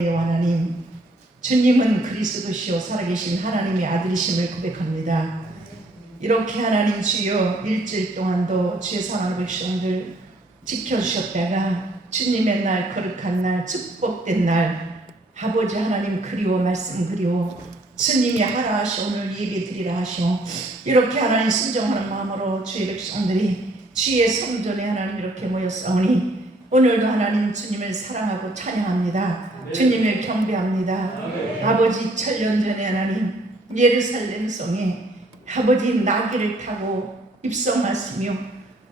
하나님, 주님은 그리스도시요 살아계신 하나님의 아들이심을 고백합니다. 이렇게 하나님 주여 일주일 동안도 주의 사랑하는 백성들 지켜주셨다가 주님의 날, 거룩한 날, 축복된 날, 아버지 하나님 그리워, 말씀 그리워, 주님이 하라 하시오, 오늘 예배 드리라 하시오. 이렇게 하나님 순종하는 마음으로 주의 백성들이 주의 성전에 하나님 이렇게 모였사오니 오늘도 하나님 주님을 사랑하고 찬양합니다. 주님을 경배합니다. 아버지 2000년 전에 하나님 예루살렘 성에 아버지 나귀를 타고 입성하시며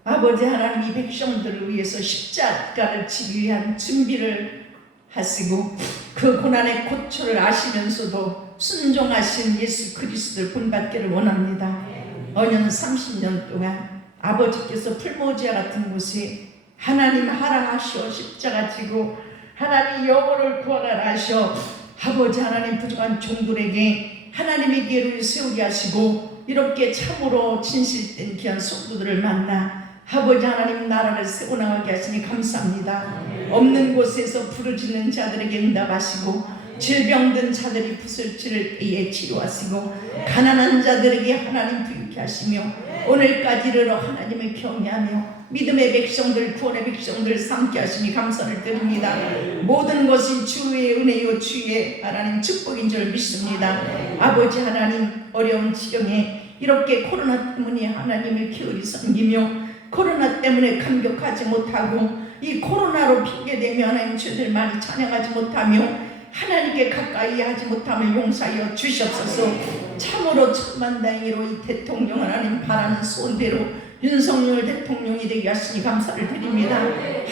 아버지 하나님 이 백성들을 위해서 십자가를 지기 위한 준비를 하시고 그 고난의 고초를 아시면서도 순종하신 예수 그리스도를 본받기를 원합니다. 어년 30년 동안 아버지께서 풀모지와 같은 곳에 하나님 하라 하시오 십자가 지고 하나님 영혼을 구원하라 하시오 아버지 하나님 부족한 종들에게 하나님의 기회를 세우게 하시고 이렇게 참으로 진실된 귀한 성도들을 만나 아버지 하나님 나라를 세워나가게 하시니 감사합니다. 없는 곳에서 부르짖는 자들에게 응답하시고 질병든 자들이 붓을 찌를 때에 치료하시고 가난한 자들에게 하나님 부유케 하시며 오늘까지 이르러 하나님을 경외하며 믿음의 백성들, 구원의 백성들 삼게 하시니 감사를 드립니다. 모든 것이 주의 은혜요 주의 하나님 축복인 줄 믿습니다. 아버지 하나님 어려운 지경에 이렇게 코로나 때문에 하나님을 기울이 섬기며 코로나 때문에 감격하지 못하고 이 코로나로 핑계대며 하나님 주들 많이 찬양하지 못하며 하나님께 가까이 하지 못함을 용서하여 주시옵소서. 참으로 천만다행으로 이 대통령 하나님 바라는 소원대로 윤석열 대통령이 되게 하시니 감사를 드립니다.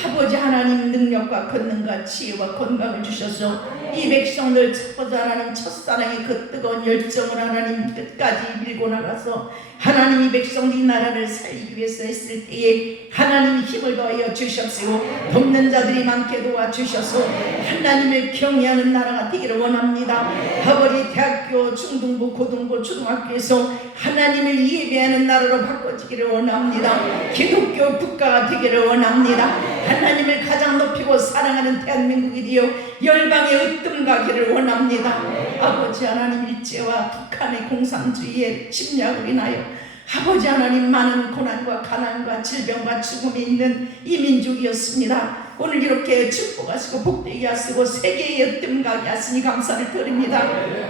아버지 하나님 능력과 권능과 지혜와 건강을 주셔서 이 백성들 첫 번째 하나님 첫사랑의 그 뜨거운 열정을 하나님 끝까지 밀고 나가서 하나님 이 백성들이 이 나라를 살리기 위해서 했을 때에 하나님이 힘을 더하여 주셨고 돕는 자들이 많게 도와주셔서 하나님을 경외하는 나라가 되기를 원합니다. 아버지 대학교, 중등부, 고등부, 초등학교에서 하나님을 예배하는 나라로 바꿔지기를 원합니다. 기독교 국가가 되기를 원합니다. 하나님을 가장 높이고 사랑하는 대한민국이 되어 열방의 으뜸 가기를 원합니다. 아버지 하나님 일제와 북한의 공산주의에 침략을 인하여 아버지 하나님 많은 고난과 가난과 질병과 죽음이 있는 이 민족이었습니다. 오늘 이렇게 축복하시고 복되게 하시고 세계의 으뜸 가게 하시니 감사를 드립니다.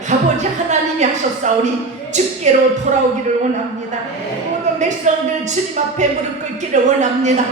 아버지 하나님이 하셨사오니 주께로 돌아오기를 원합니다. 모든 백성들 주님 앞에 무릎 꿇기를 원합니다.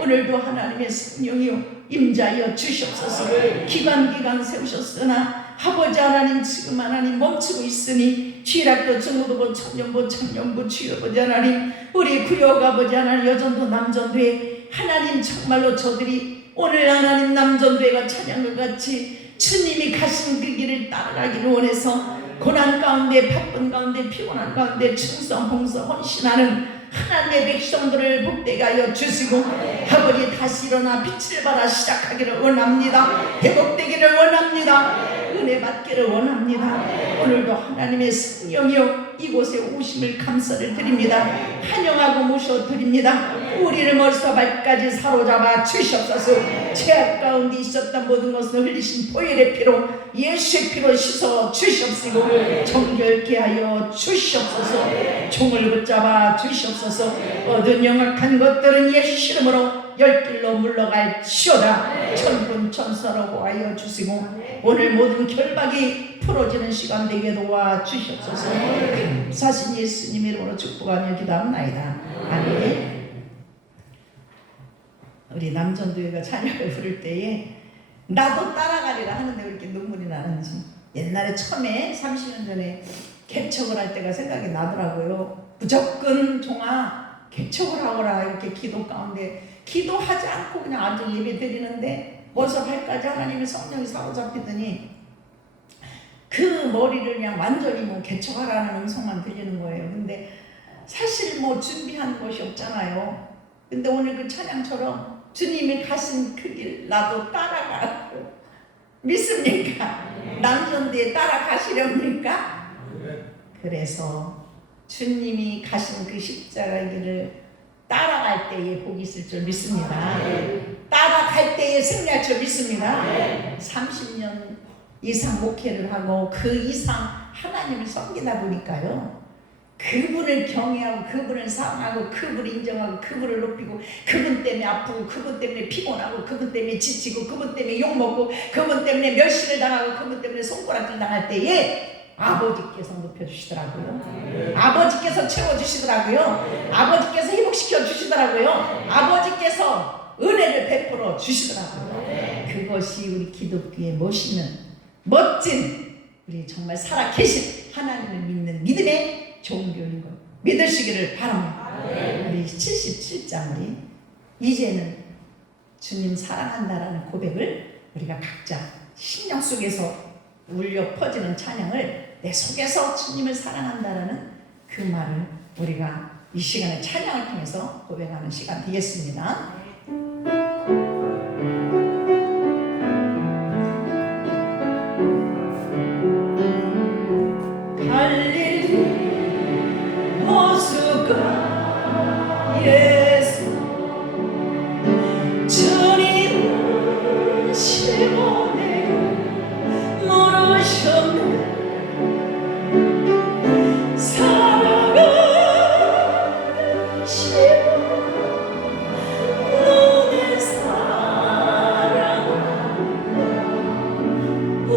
오늘도 하나님의 성령이요 임자여 주시옵소서. 기간 세우셨으나 아버지 하나님 지금 하나님 멈추고 있으니 취락도 중고도부 청년부 청년부 주여보지 하나님 우리 구역 아버지 하나님 여전도 남전도에 하나님 정말로 저들이 오늘 하나님 남전도회가 찬양과 같이 주님이 가신 그 길을 따라가기를 원해서 고난 가운데 바쁜 가운데 피곤한 가운데 충성 봉사 헌신하는 하나님의 백성들을 복되게 하여 주시고 아버지 다시 일어나 빛을 발하 시작하기를 원합니다. 회복되기를 원합니다. 은혜 받기를 원합니다. 오늘도 하나님의 성령이여 이곳에 오심을 감사를 드립니다. 환영하고 모셔드립니다. 우리를 머리부터 발까지 사로잡아 주시옵소서. 죄악 가운데 있었던 모든 것을 흘리신 보혈의 피로 예수의 피로 씻어 주시옵시고 정결케 하여 주시옵소서. 종을 붙잡아 주시옵소서. 얻은 영악한 것들은 예수 이름으로 열길로 물러갈 치오다. 천군 천사로 보하여 주시고 오늘 모든 결박이 풀어지는 시간 되게 도와주시옵소서. 사신 예수님 이름으로 축복하며 기도합나이다. 아멘. 우리 남전도회가 찬양을 부를 때에 나도 따라가리라 하는데 왜 이렇게 눈물이 나는지 옛날에 처음에 30년 전에 개척을 할 때가 생각이 나더라고요. 무조건 종아 개척을 하거라 이렇게 기도 가운데 기도하지 않고 그냥 아주 예배 드리는데 벌써 발까지 하나님의 성령이 사로잡히더니 그 머리를 그냥 완전히 뭐 개척하라는 음성만 들리는 거예요. 근데 사실 뭐 준비한 것이 없잖아요. 근데 오늘 그 찬양처럼 주님이 가신 그 길 나도 따라가고 믿습니까? 남전도에 따라가시렵니까? 그래서 주님이 가신 그 십자가의 길을 따라갈 때에 복이 있을 줄 믿습니다. 따라갈 때에 승리할 줄 믿습니다. 30년 이상 목회를 하고 그 이상 하나님을 섬기다 보니까요, 그분을 경외하고 그분을 사랑하고 그분을 인정하고 그분을 높이고 그분 때문에 아프고 그분 때문에 피곤하고 그분 때문에 지치고 그분 때문에 욕먹고 그분 때문에 멸시를 당하고 그분 때문에 손가락질 당할 때에 아버지께서 높여주시더라고요. 아버지께서 채워주시더라고요. 아버지께서 회복시켜 주시더라고요. 아버지께서 은혜를 베풀어 주시더라고요. 그것이 우리 기독교의 멋진 우리 정말 살아계신 하나님을 믿는 믿음의 종교인 것 믿으시기를 바랍니다. 우리 77장 우리 이제는 주님 사랑한다라는 고백을 우리가 각자 심령 속에서 울려 퍼지는 찬양을 내 속에서 주님을 사랑한다라는 그 말을 우리가 이 시간에 찬양을 통해서 고백하는 시간 되겠습니다. 예수 주님은 시몬에 모르셨네 사랑하는 시몬 너의 사랑 오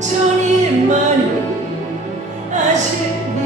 주님만 아시네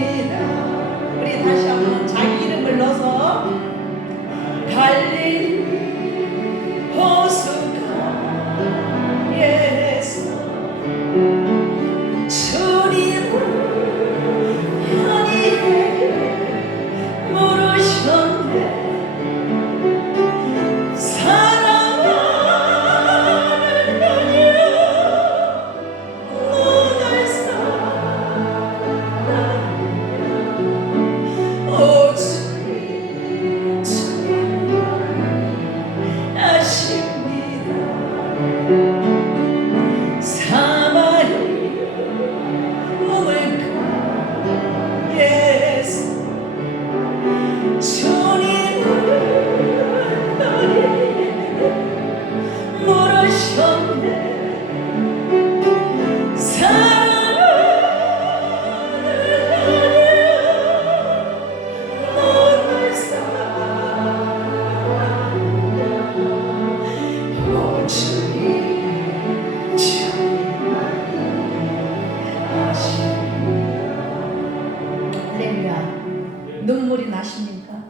눈물이 나십니까?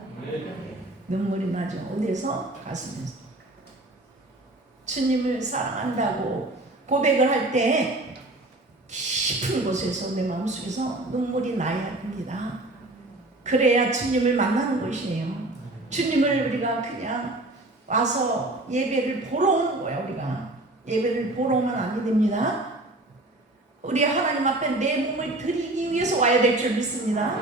눈물이 나죠. 어디에서? 가슴에서. 주님을 사랑한다고 고백을 할 때 깊은 곳에서 내 마음속에서 눈물이 나야 합니다. 그래야 주님을 만나는 것이에요. 주님을 우리가 그냥 와서 예배를 보러 오는 거야. 우리가 예배를 보러 오면 안 됩니다. 우리 하나님 앞에 내 몸을 드리기 위해서 와야 될 줄 믿습니다.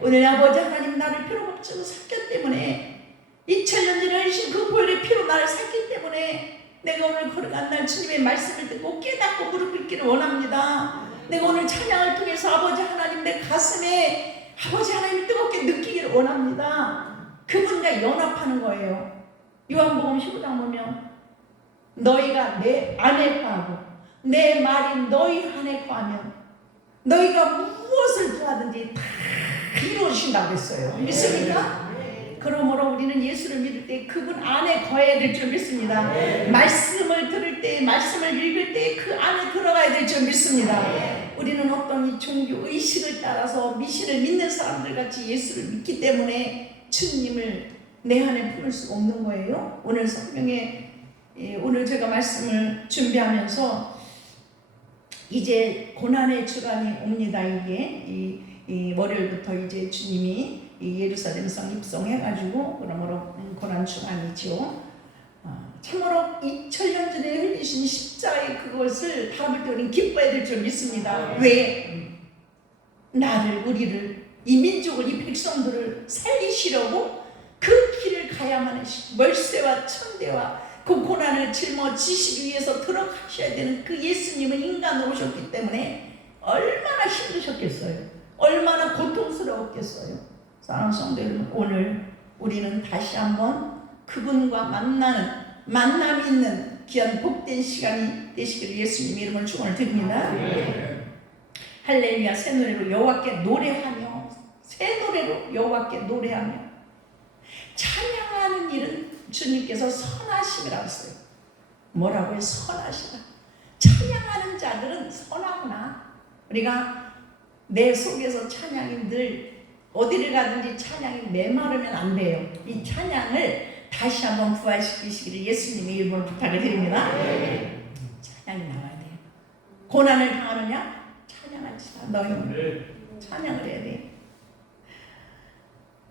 오늘 아버지 하나님 나를 피로 값주고 샀기 때문에 2000년 전에 흘리신 그 보혈의 피로 나를 샀기 때문에 내가 오늘 걸어간 날 주님의 말씀을 듣고 깨닫고 무릎 꿇기를 원합니다. 내가 오늘 찬양을 통해서 아버지 하나님 내 가슴에 아버지 하나님을 뜨겁게 느끼기를 원합니다. 그분과 연합하는 거예요. 요한복음 15장 보면 너희가 내 안에 거하고 내 말이 너희 안에 거하면 너희가 무엇을 구하든지 다 이루어진다고 했어요. 믿습니까? 그러므로 우리는 예수를 믿을 때 그분 안에 거해야 될 줄 믿습니다. 말씀을 들을 때, 말씀을 읽을 때 그 안에 들어가야 될 줄 믿습니다. 우리는 어떤 이 종교 의식을 따라서 미신을 믿는 사람들 같이 예수를 믿기 때문에 주님을 내 안에 품을 수 없는 거예요. 오늘 성경에 오늘 제가 말씀을 준비하면서 이제 고난의 주간이 옵니다. 이게 이 월요일부터 이제 주님이 이 예루살렘성 입성해가지고 그러므로 고난 주간이죠. 참으로 2000년 전에 흘리신 십자가의 그것을 바라볼 때 우리는 기뻐해야 될 줄 믿습니다. 왜? 나를, 우리를, 이 민족을, 이 백성들을 살리시려고 그 길을 가야만 하시고 멀새와 천대와 그 고난을 짊어지시기 위해서 들어가셔야 되는 그 예수님은 인간으로 오셨기 때문에 얼마나 힘드셨겠어요. 얼마나 고통스러웠겠어요. 사랑하는 성도 여러분, 오늘 우리는 다시 한번 그분과 만남 있는 귀한 복된 시간이 되시기를 예수님의 이름으로 축원을 드립니다. 할렐루야. 새 노래로 여호와께 노래하며, 새 노래로 여호와께 노래하며 찬양하는 일은 주님께서 선하심이라고 했어요. 뭐라고 해요? 선하시다. 찬양하는 자들은 선하구나. 우리가 내 속에서 찬양이 늘 어디를 가든지 찬양이 메마르면 안 돼요. 이 찬양을 다시 한번 부활시키시기를 예수님의 이름으로 부탁을 드립니다. 찬양이 나와야 돼요. 고난을 당하느냐? 찬양하지. 너희는 찬양을 해야 돼.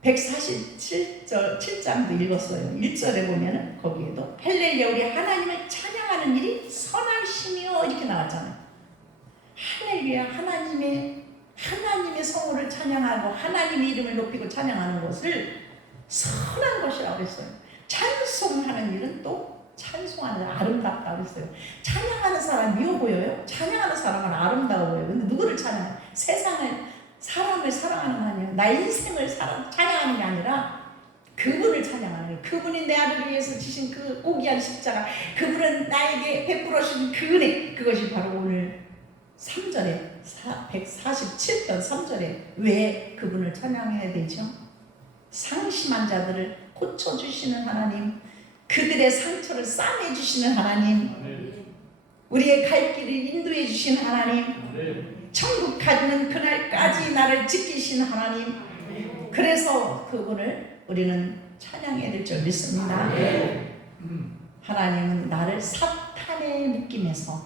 147장도 읽었어요. 1절에 보면은 거기에도 할렐루야 우리 하나님을 찬양하는 일이 선하시며 이렇게 나왔잖아요. 할렐루야 하나님의 성호를 찬양하고 하나님의 이름을 높이고 찬양하는 것을 선한 것이라고 했어요. 찬송하는 일은 또 찬송하는 아름답다고 했어요. 찬양하는 사람 미워 보여요? 찬양하는 사람은 아름다워 보여요. 근데 누구를 찬양해요? 사람을 사랑하는 거 아니에요. 나 인생을 찬양하는 게 아니라 그분을 찬양하는 거예요. 그분이 내 아들을 위해서 지신 그 고귀한 십자가, 그분은 나에게 베풀어 주신 그 은혜, 그것이 바로 오늘 3절에 147편 3절에 왜 그분을 찬양해야 되죠? 상심한 자들을 고쳐주시는 하나님, 그들의 상처를 싸매주시는 하나님, 우리의 갈 길을 인도해 주신 하나님, 천국 가는 그날까지 나를 지키신 하나님, 그래서 그분을 우리는 찬양해야 될 줄 믿습니다. 하나님은 나를 사탄의 묶임에서,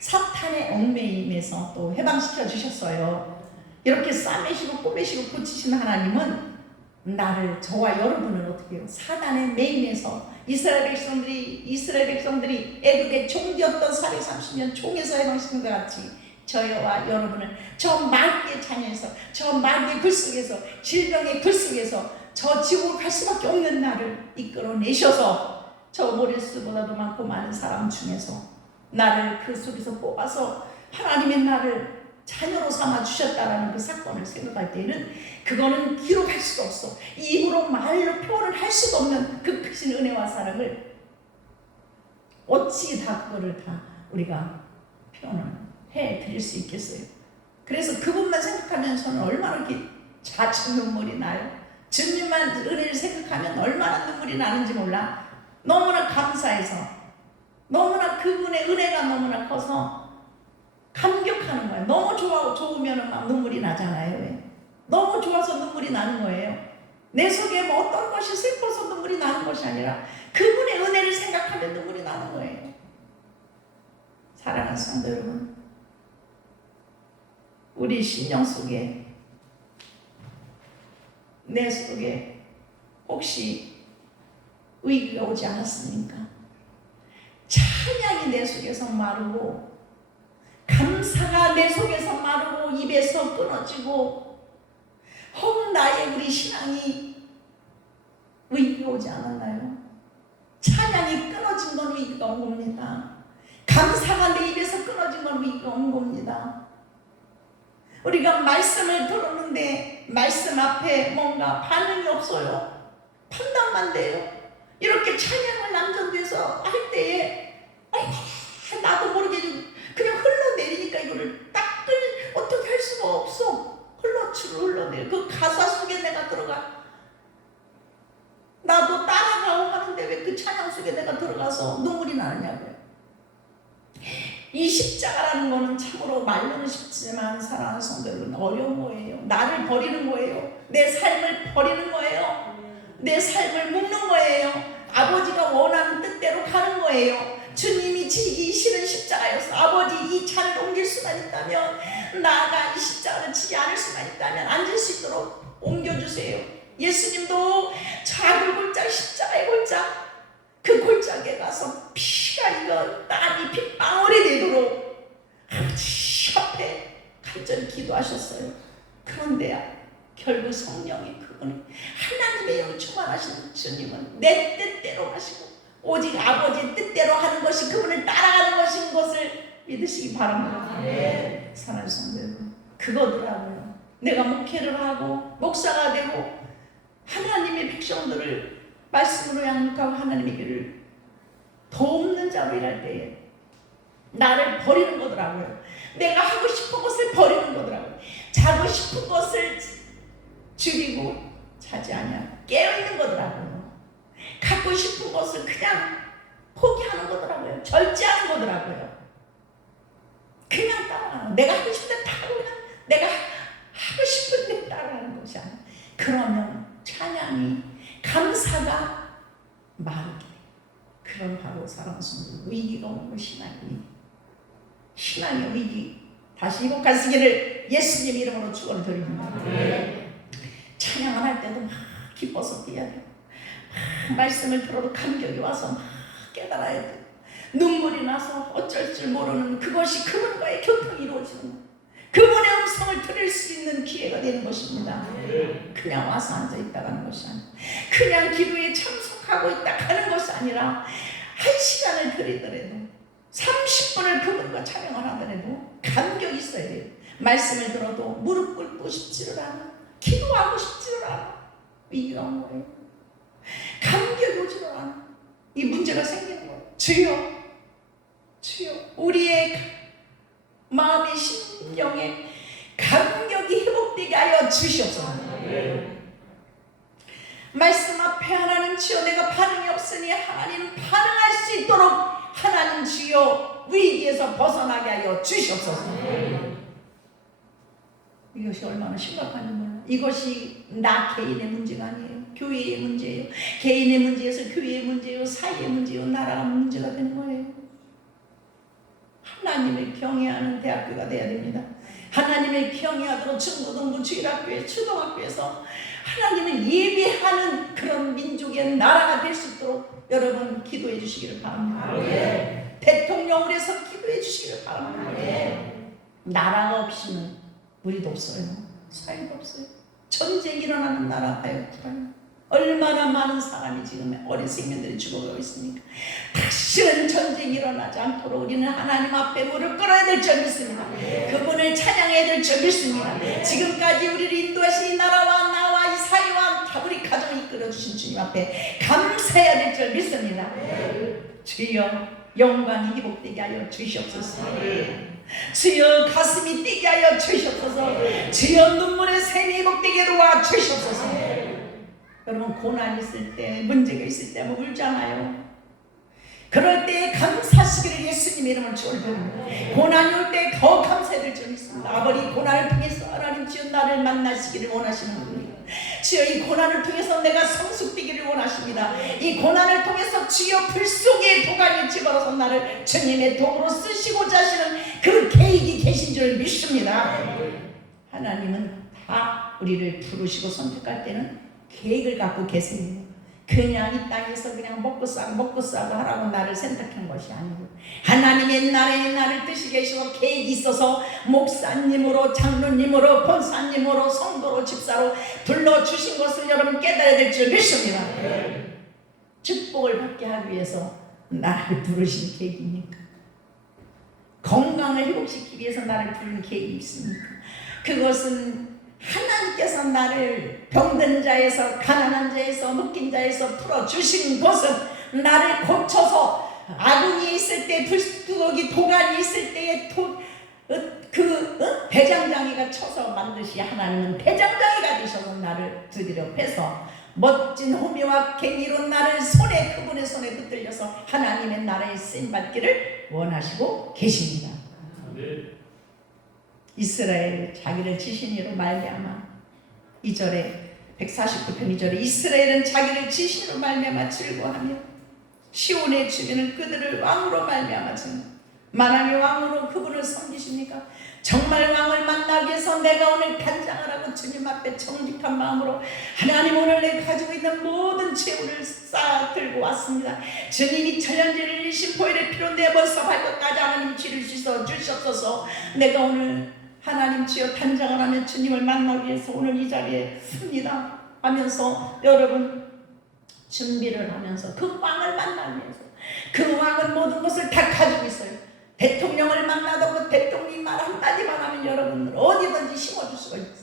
사탄의 얽매임에서 또 해방시켜 주셨어요. 이렇게 싸매시고 꼬매시고 고치신 하나님은 나를, 저와 여러분을 어떻게 해요? 사단의 매임에서 이스라엘 백성들이 애굽의 종되었던 430년 종에서 해방시킨 것 같이 저와 여러분을 저 마귀의 자녀에서, 저 마귀의 글 속에서, 질병의 글 속에서 저 지옥을 갈 수밖에 없는 나를 이끌어내셔서 저 모래수보다도 많고 많은 사람 중에서 나를 그 속에서 뽑아서 하나님의 나를 자녀로 삼아 주셨다라는 그 사건을 생각할 때는 그거는 기록할 수도 없어. 입으로 말로 표현을 할 수도 없는 그 크신 은혜와 사랑을 어찌 다 그거를 다 우리가 표현을 해 드릴 수 있겠어요. 그래서 그분만 생각하면 저는 얼마나 이렇게 자주 눈물이 나요. 주님만 은혜를 생각하면 얼마나 눈물이 나는지 몰라. 너무나 감사해서, 너무나 그분의 은혜가 너무나 커서 감격하는 거예요. 너무 좋으면 막 눈물이 나잖아요. 왜? 너무 좋아서 눈물이 나는 거예요. 내 속에 뭐 어떤 것이 슬퍼서 눈물이 나는 것이 아니라 그분의 은혜를 생각하면 눈물이 나는 거예요. 사랑하는 성도 여러분, 우리 심령 속에, 내 속에 혹시 위기가 오지 않았습니까? 찬양이 내 속에서 마르고, 감사가 내 속에서 마르고, 입에서 끊어지고, 혹 나의 우리 신앙이 위기가 오지 않았나요? 찬양이 끊어진 건 위기가 온 겁니다. 감사가 내 입에서 끊어진 건 위기가 온 겁니다. 우리가 말씀을 들었는데 말씀 앞에 뭔가 반응이 없어요. 판단만 돼요. 이렇게 찬양을 남전도에서 할 때에 나도 모르게 그냥 흘러내리니까 이거를 딱 어떻게 할 수가 없어. 흘러내려. 그 가사 속에 내가 들어가. 나도 따라가고 하는데 왜 그 찬양 속에 내가 들어가서 눈물이 나느냐고요. 이 십자가라는 거는 참으로 말로는 쉽지만 사랑하는 성도 여러분, 어려운 거예요. 나를 버리는 거예요. 내 삶을 버리는 거예요. 내 삶을 묵는 거예요. 아버지가 원하는 뜻대로 가는 거예요. 주님이 지기 싫은 십자가여서 아버지 이 잔을 옮길 수만 있다면, 나가 이 십자가를 지지 않을 수만 있다면 앉을 수 있도록 옮겨주세요. 예수님도 작은 골짜, 십자가의 골짜, 그 골짜기에 가서 피가 이거 땀이 핏방울이 되도록 아버지 앞에 간절히 기도하셨어요. 그런데 결국 성령이 그분은 하나님의 영 충만하신 주님은 내 뜻대로 하시고 오직 아버지의 뜻대로 하는 것이 그분을 따라가는 것인 것을 믿으시기 바랍니다. 네. 사랑하는 성도 여러분, 그거더라고요. 내가 목회를 하고 목사가 되고 하나님의 백성들을 말씀으로 양육하고 하나님의 길을 돕는 자로 일할 때에 나를 버리는 거더라고요. 내가 하고 싶은 것을 버리는 거더라고요. 자고 싶은 것을 줄이고 자지 않냐 깨어있는 거더라고요. 갖고 싶은 것을 그냥 포기하는 거더라고요. 절제하는 거더라고요. 그냥 따라가는, 내가 하고 싶은 데 다 하고 그냥 내가 하고 싶은 데 따라가는 것이 아니야. 그러면 찬양이, 감사가 마르게. 그런 바로 사랑하는 성도, 위기가 오는 신앙의 위기. 신앙의 위기 다시 회복하시기를 예수님 이름으로 축원드립니다. 네. 찬양을 할 때도 막 기뻐서 뛰어야 돼요. 말씀을 들어도 감격이 와서 막 깨달아야 돼요. 눈물이 나서 어쩔 줄 모르는 그것이 그분과의 교통이 이루어지는 거예요. 그분의 음성을 들을 수 있는 기회가 되는 것입니다. 그냥 와서 앉아있다 가는 것이 아니라 그냥 기도에 참석하고 있다 가는 것이 아니라 1시간을 드리더라도 30분을 그분과 찬양을 하더라도 감격이 있어야 돼요. 말씀을 들어도 무릎 꿇고 싶지를 않아. 기도하고 싶지를 않아. 위기가 온 거예요. 감격이 오지를 않아. 이 문제가 생기는 거예요. 주여, 주여, 우리의 마음의 심령에 감격이 회복되게 하여 주시옵소서. 말씀 앞에 하나님 주여, 내가 반응이 없으니 하나님 반응할 수 있도록 하나님 주여 위기에서 벗어나게 하여 주시옵소서. 이것이 얼마나 심각한지 몰라요. 이것이 나 개인의 문제가 아니에요. 교회의 문제예요. 개인의 문제에서 교회의 문제예요. 사회의 문제예요. 나라가 문제가 되는 거예요. 하나님을 경외하는 대학교가 돼야 됩니다. 하나님을 경외하도록 중고등부, 주일학교에, 초등학교에서 하나님을 예배하는 그런 민족의 나라가 될 수 있도록 여러분 기도해 주시기를 바랍니다. 대통령을 해서 기도해 주시기를 바랍니다. 나라가 없이는 우리도 없어요. 사회도 없어요. 전쟁이 일어나는 나라가요. 얼마나 많은 사람이 지금 어린 생명들이 죽어가고 있습니까? 다시는 전쟁이 일어나지 않도록 우리는 하나님 앞에 무릎 꿇어야 될 줄 믿습니다. 그분을 찬양해야 될 줄 믿습니다. 지금까지 우리를 인도하신 이 나라와 나와 이 사회와 우리 가정을 이끌어주신 주님 앞에 감사해야 될 줄 믿습니다. 주여 영광이 회복되게 하여 주시옵소서. 주여 가슴이 뛰게 하여 주시옵소서. 주여 눈물의 샘이 회복되게 도와 주시옵소서. 여러분 고난이 있을 때, 문제가 있을 때 울잖아요. 그럴 때 감사하시기를 예수님 이름을 축원드립니다. 고난이 올 때 더 감사해야 될 줄 믿습니다. 아버지 고난을 통해서 하나님 주여 나를 만나시기를 원하시는 분입니다. 주여 이 고난을 통해서 내가 성숙되기를 원하십니다. 이 고난을 통해서 주여 불 속에 도가니를 집어넣어서 나를 주님의 도구로 쓰시고자 하시는 그 계획이 계신 줄 믿습니다. 하나님은 다 우리를 부르시고 선택할 때는 계획을 갖고 계세요. 그냥 이 땅에서 그냥 먹고 싸고 하라고 나를 선택한 것이 아니고 하나님의 나를 뜻이 계시고 계획이 있어서 목사님으로, 장로님으로, 권사님으로, 성도로, 집사로 불러주신 것을 여러분 깨달아야 될 줄 믿습니다. 축복을 받게 하기 위해서 나를 부르신 계획입니까? 건강을 회복시키기 위해서 나를 부르는 계획이 있습니까? 그것은 하나님께서 나를 병든 자에서, 가난한 자에서, 묶인 자에서 풀어주신 것은 나를 고쳐서 아궁이 있을 때, 불뚜껑이 도간이 있을 때에 대장장이가 쳐서 만드시 하나님은 대장장이가 되셔서 나를 두드려 패서 멋진 호미와 갱이로 나를 그분의 손에 붙들려서 하나님의 나라에 쓰임받기를 원하시고 계십니다. 이스라엘 자기를 지신 이로 말미암아 2절에 149편 2절에 이스라엘은 자기를 지신 이로 말미암아 즐거워하며 시온의 주민은 그들을 왕으로 말미암아 만왕의 왕으로 그분을 섬기십니까? 정말 왕을 만나기 위해서 내가 오늘 단장을 하고 주님 앞에 정직한 마음으로 하나님 오늘 내가 가지고 있는 모든 재물을 쌓아 들고 왔습니다. 주님이 천년제를 일신 보혈의 피로 내 벌써 발끝까지 하나님 지를 씻어 주시옵소서. 내가 오늘 하나님 주여 단장을 하면 주님을 만나기 위해서 오늘 이 자리에 섭니다 하면서 여러분 준비를 하면서 그 왕을 만나기 위해서 그 왕은 모든 것을 다 가지고 있어요. 대통령을 만나도 그 대통령이 말 한마디만 하면 여러분들 어디든지 심어줄 수가 있어요.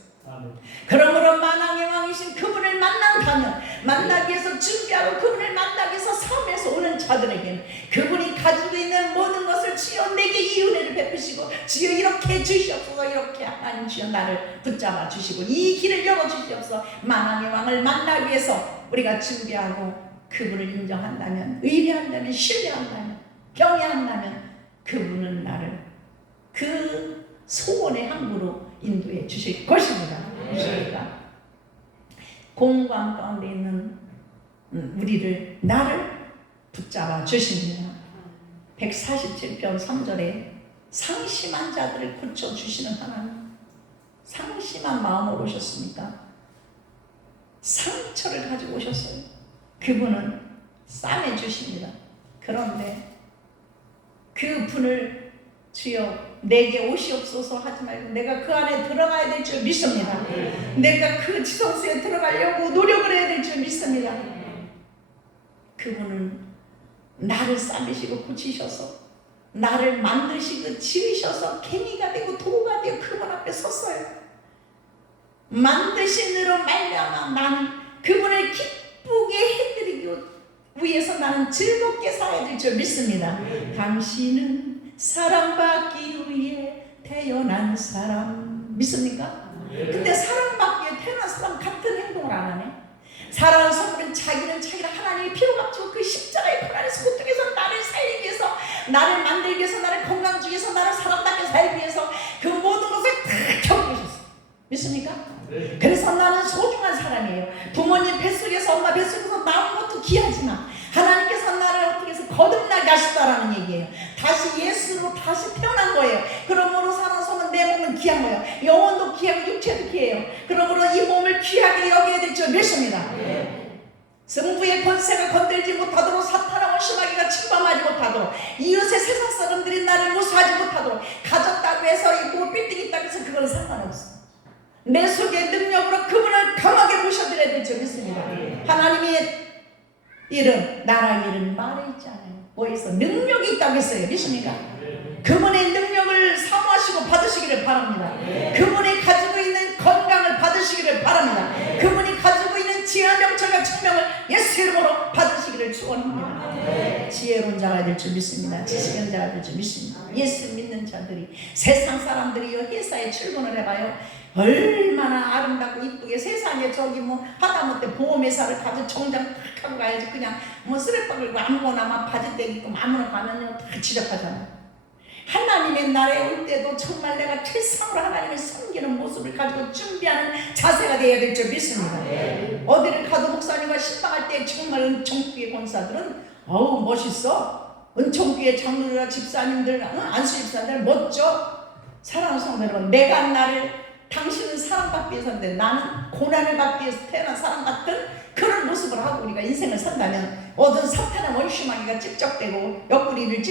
그러므로 만왕의 왕이신 그분을 만난다면 만나기 위해서 준비하고 그분을 만나기 위해서 삶에서 오는 자들에게는 그분이 가지고 있는 모든 것을 주여 내게 이 은혜를 베푸시고 주여 이렇게 주시옵소서. 이렇게 하나님 주여 나를 붙잡아 주시고 이 길을 열어 주시옵소서. 만왕의 왕을 만나기 위해서 우리가 준비하고 그분을 인정한다면, 의뢰한다면, 신뢰한다면, 경외한다면 그분은 나를 그 소원의 항구로 인도해 주실 것입니다. 그러니까 공간 가운데 있는 우리를 나를 붙잡아 주십니다. 147편 3절에 상심한 자들을 고쳐주시는 하나님, 상심한 마음으로 오셨습니까? 상처를 가지고 오셨어요. 그분은 싸매주십니다. 그런데 그 분을 주여 내게 오시옵소서 하지 말고 내가 그 안에 들어가야 될 줄 믿습니다. 내가 그 지성소에 들어가려고 노력을 해야 될 줄 믿습니다. 그분은 나를 싸매시고 고치셔서 나를 만드시고 지으셔서 갱이가 되고 도구가 되고 그분 앞에 섰어요. 만드신으로 말미암아 나는 그분을 기쁘게 해드리기 위해서 나는 즐겁게 살아야 될 줄 믿습니다. 당신은 사랑받기 위해 태어난 사람 믿습니까? 근데 사랑받기 위해 태어난 사람 같은 행동을 안 하네. 사랑하는 성도는 자기는 하나님의 피로 값지고 그 십자가의 그 안에서 고통해서 나를 살리기 위해서, 나를 만들기 위해서, 나를 건강 주기 위해서, 나를 사랑받게 살기 위해서 그 모든 것을 다 겪으셨어. 믿습니까? 그래서 나는 소중한 사람이에요. 부모님 뱃속에서, 엄마 뱃속에서 나온 것도 귀하지만 하나님께서 나를 어떻게 해서 거듭나게 하셨다라는 얘기예요. 다시 예수로 다시 태어난 거예요. 그러므로 살아서는 내 몸은 귀한 거예요. 영혼도 귀하고 육체도 귀해요. 그러므로 이 몸을 귀하게 여겨야 될 줄 믿습니다. 성부의 권세가 건들지 못하도록, 사탄의 원수마귀가 침범하지 못하도록, 이웃의 세상 사람들이 나를 무수하지 못하도록, 가졌다고 해서 이 빌딩이 있다고 해서 그건 상관없어. 내 속의 능력으로 그분을 강하게 모셔드려야 될 줄 믿습니다. 하나님의 일은, 나라 일은 말에 있지 않아요. 뭐에서 능력이 있다고 했어요. 믿습니까? 그분의 능력을 사모하시고 받으시기를 바랍니다. 그분이 가지고 있는 건강을 받으시기를 바랍니다. 그분이 가지고 있는 지혜와 명철과 청명을 예수 이름으로 받으시기를 축원합니다. 지혜로운 자가 될 줄 믿습니다. 지식인 자가 될 줄 믿습니다. 예수 믿는 자들이, 세상 사람들이 이 회사에 출근을 해봐요. 얼마나 아름답고 이쁘게, 세상에 저기 뭐 하다못해 보험회사를 가서 정장 탁 하고 가야지 그냥 뭐 쓰레빠 걸고 아무거나 막 바지떼기 입고 아무나 가면요 다 지적하잖아요. 하나님의 나라에 올 때도 정말 내가 최상으로 하나님을 섬기는 모습을 가지고 준비하는 자세가 되어야 될 줄 믿습니다. 어디를 가도 목사님과 신방할 때 정말 은총교회 권사들은 어우 멋있어. 은총교회 장로들과 집사님들, 안수 집사님들 멋져. 사랑하는 성도 여러분, 내가 나를, 당신은 사랑받기 위해서인데 나는 고난을 받기 위해서 태어난 사람 같은 그런 모습을 하고 우리가 인생을 산다면 어떤 사탄의 원수마귀가 찝적대고 옆구리를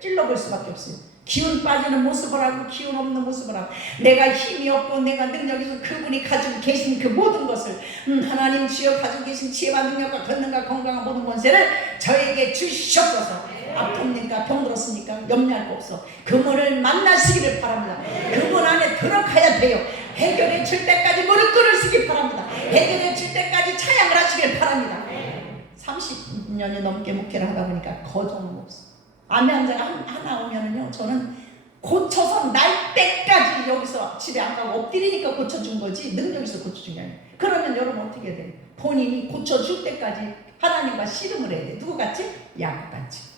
찔러볼 수밖에 없어요. 기운 빠지는 모습을 하고 기운 없는 모습을 하고, 내가 힘이 없고 내가 능력이 없고 그분이 가지고 계신 그 모든 것을 하나님 주여 가지고 계신 지혜와 능력과 권능과 건강과 모든 권세를 저에게 주시옵소서. 아픕니까? 병들었습니까? 염려할 거 없어. 그분을 만나시기를 바랍니다. 그분 안에 들어가야 돼요. 해결해 줄 때까지 무릎 꿇으시기 바랍니다. 해결해 줄 때까지 찬양을 하시길 바랍니다. 30년이 넘게 목회를 하다 보니까 거정은 없어. 암의 환자가 하나 오면은요, 저는 고쳐서 날 때까지 여기서 집에 안 가고 엎드리니까 고쳐준 거지 능력 있어 고쳐준 게 아니에요. 그러면 여러분 어떻게 해야 돼요? 본인이 고쳐줄 때까지 하나님과 씨름을 해야 돼. 누구 같이? 야곱 같이.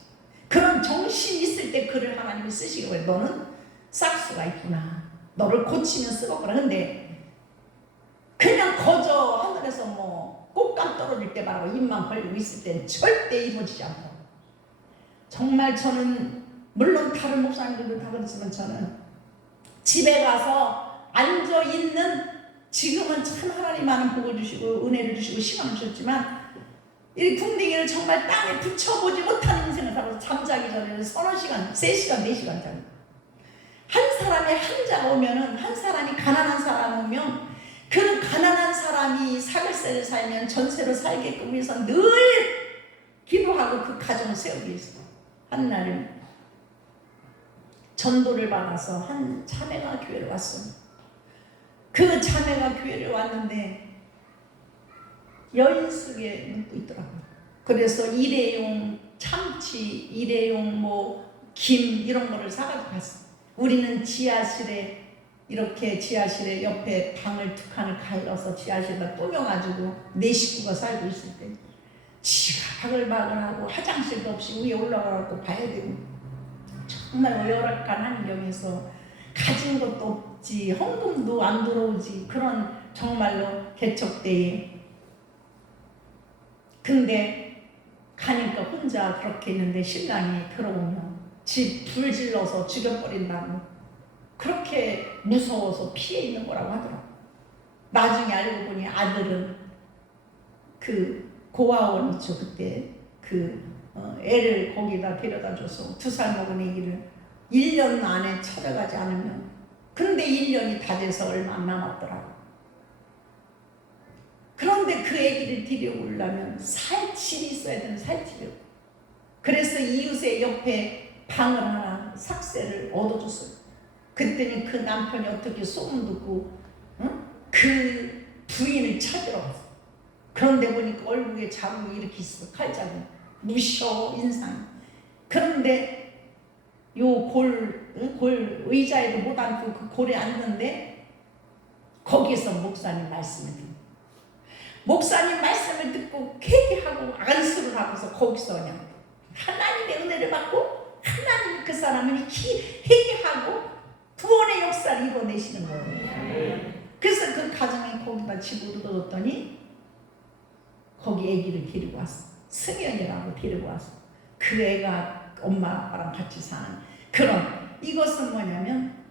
그런 정신이 있을 때 그를 하나님이 쓰시고, 너는 싹수가 있구나, 너를 고치면 쓰겠구나. 근데 그냥 거저 하늘에서 뭐 꽃감 떨어질 때 말고 입만 벌리고 있을 때는 절대 이루어지지 않고, 정말 저는 물론 다른 목사님들도 다 그렇지만 저는 집에 가서 앉아 있는, 지금은 참 하나님 많은 복을 주시고 은혜를 주시고 시간을 주셨지만 이 궁뎅이를 정말 땅에 붙여보지 못한 인생을 살아서 잠자기 전에는 서너 시간, 3시간, 4시간 자고, 한 사람의 한자가 오면은, 한 사람이 가난한 사람 오면 그 가난한 사람이 사글세를 살면 전세로 살게끔 해서 늘 기도하고 그 가정을 세우기 위해서 한 날은 전도를 받아서 한 자매가 교회를 왔습니다. 그 자매가 교회를 왔는데 여인 속에 묻고 있더라고요. 그래서 일회용 참치, 일회용 김 이런 거를 사가지고 갔어요. 우리는 지하실에, 이렇게 지하실에 옆에 방을 2칸을 갈라서 지하실에다 꾸며가지고 4식구가 살고 있을 때 지가 바글바글하고 화장실도 없이 위에 올라가고 봐야 되고 정말 열악한 환경에서 가진 것도 없지, 헌금도 안 들어오지, 그런 정말로 개척때에. 근데 가니까 혼자 그렇게 있는데 신랑이 들어오면 집 불 질러서 죽여버린다고 그렇게 무서워서 피해 있는 거라고 하더라고. 나중에 알고 보니 아들은 그 고아원 있죠, 그때 애를 거기다 데려다 줘서 2살 먹은 애기를 1년 안에 찾아가지 않으면, 근데 1년이 다 돼서 얼마 안 남았더라고. 그런데 그 애기를 데려오려면 살 집이 있어야 되는 살집이요. 그래서 이웃의 옆에 방을 하나 삭세를 얻어줬어요. 그랬더니 그 남편이 어떻게 소문 듣고 그 부인을 찾으러 갔어. 그런데 보니까 얼굴에 자국이 이렇게 있어, 칼자국, 무셔 인상. 그런데 요 골 의자에도 못 앉고 그 골에 앉는데 거기에서 목사님 말씀을 듣고, 목사님 말씀을 듣고 회개하고 안수를 하고서 거기서 그냥 하나님의 은혜를 받고 하나님 그 사람을 회개하고 구원의 역사를 이뤄내시는 거예요. 그래서 그 가정에 거기다 집을 얻어줬더니 거기 아기를 데리고 왔어. 승현이라고 데리고 왔어. 그 애가 엄마 아빠랑 같이 사는 그런. 이것은 뭐냐면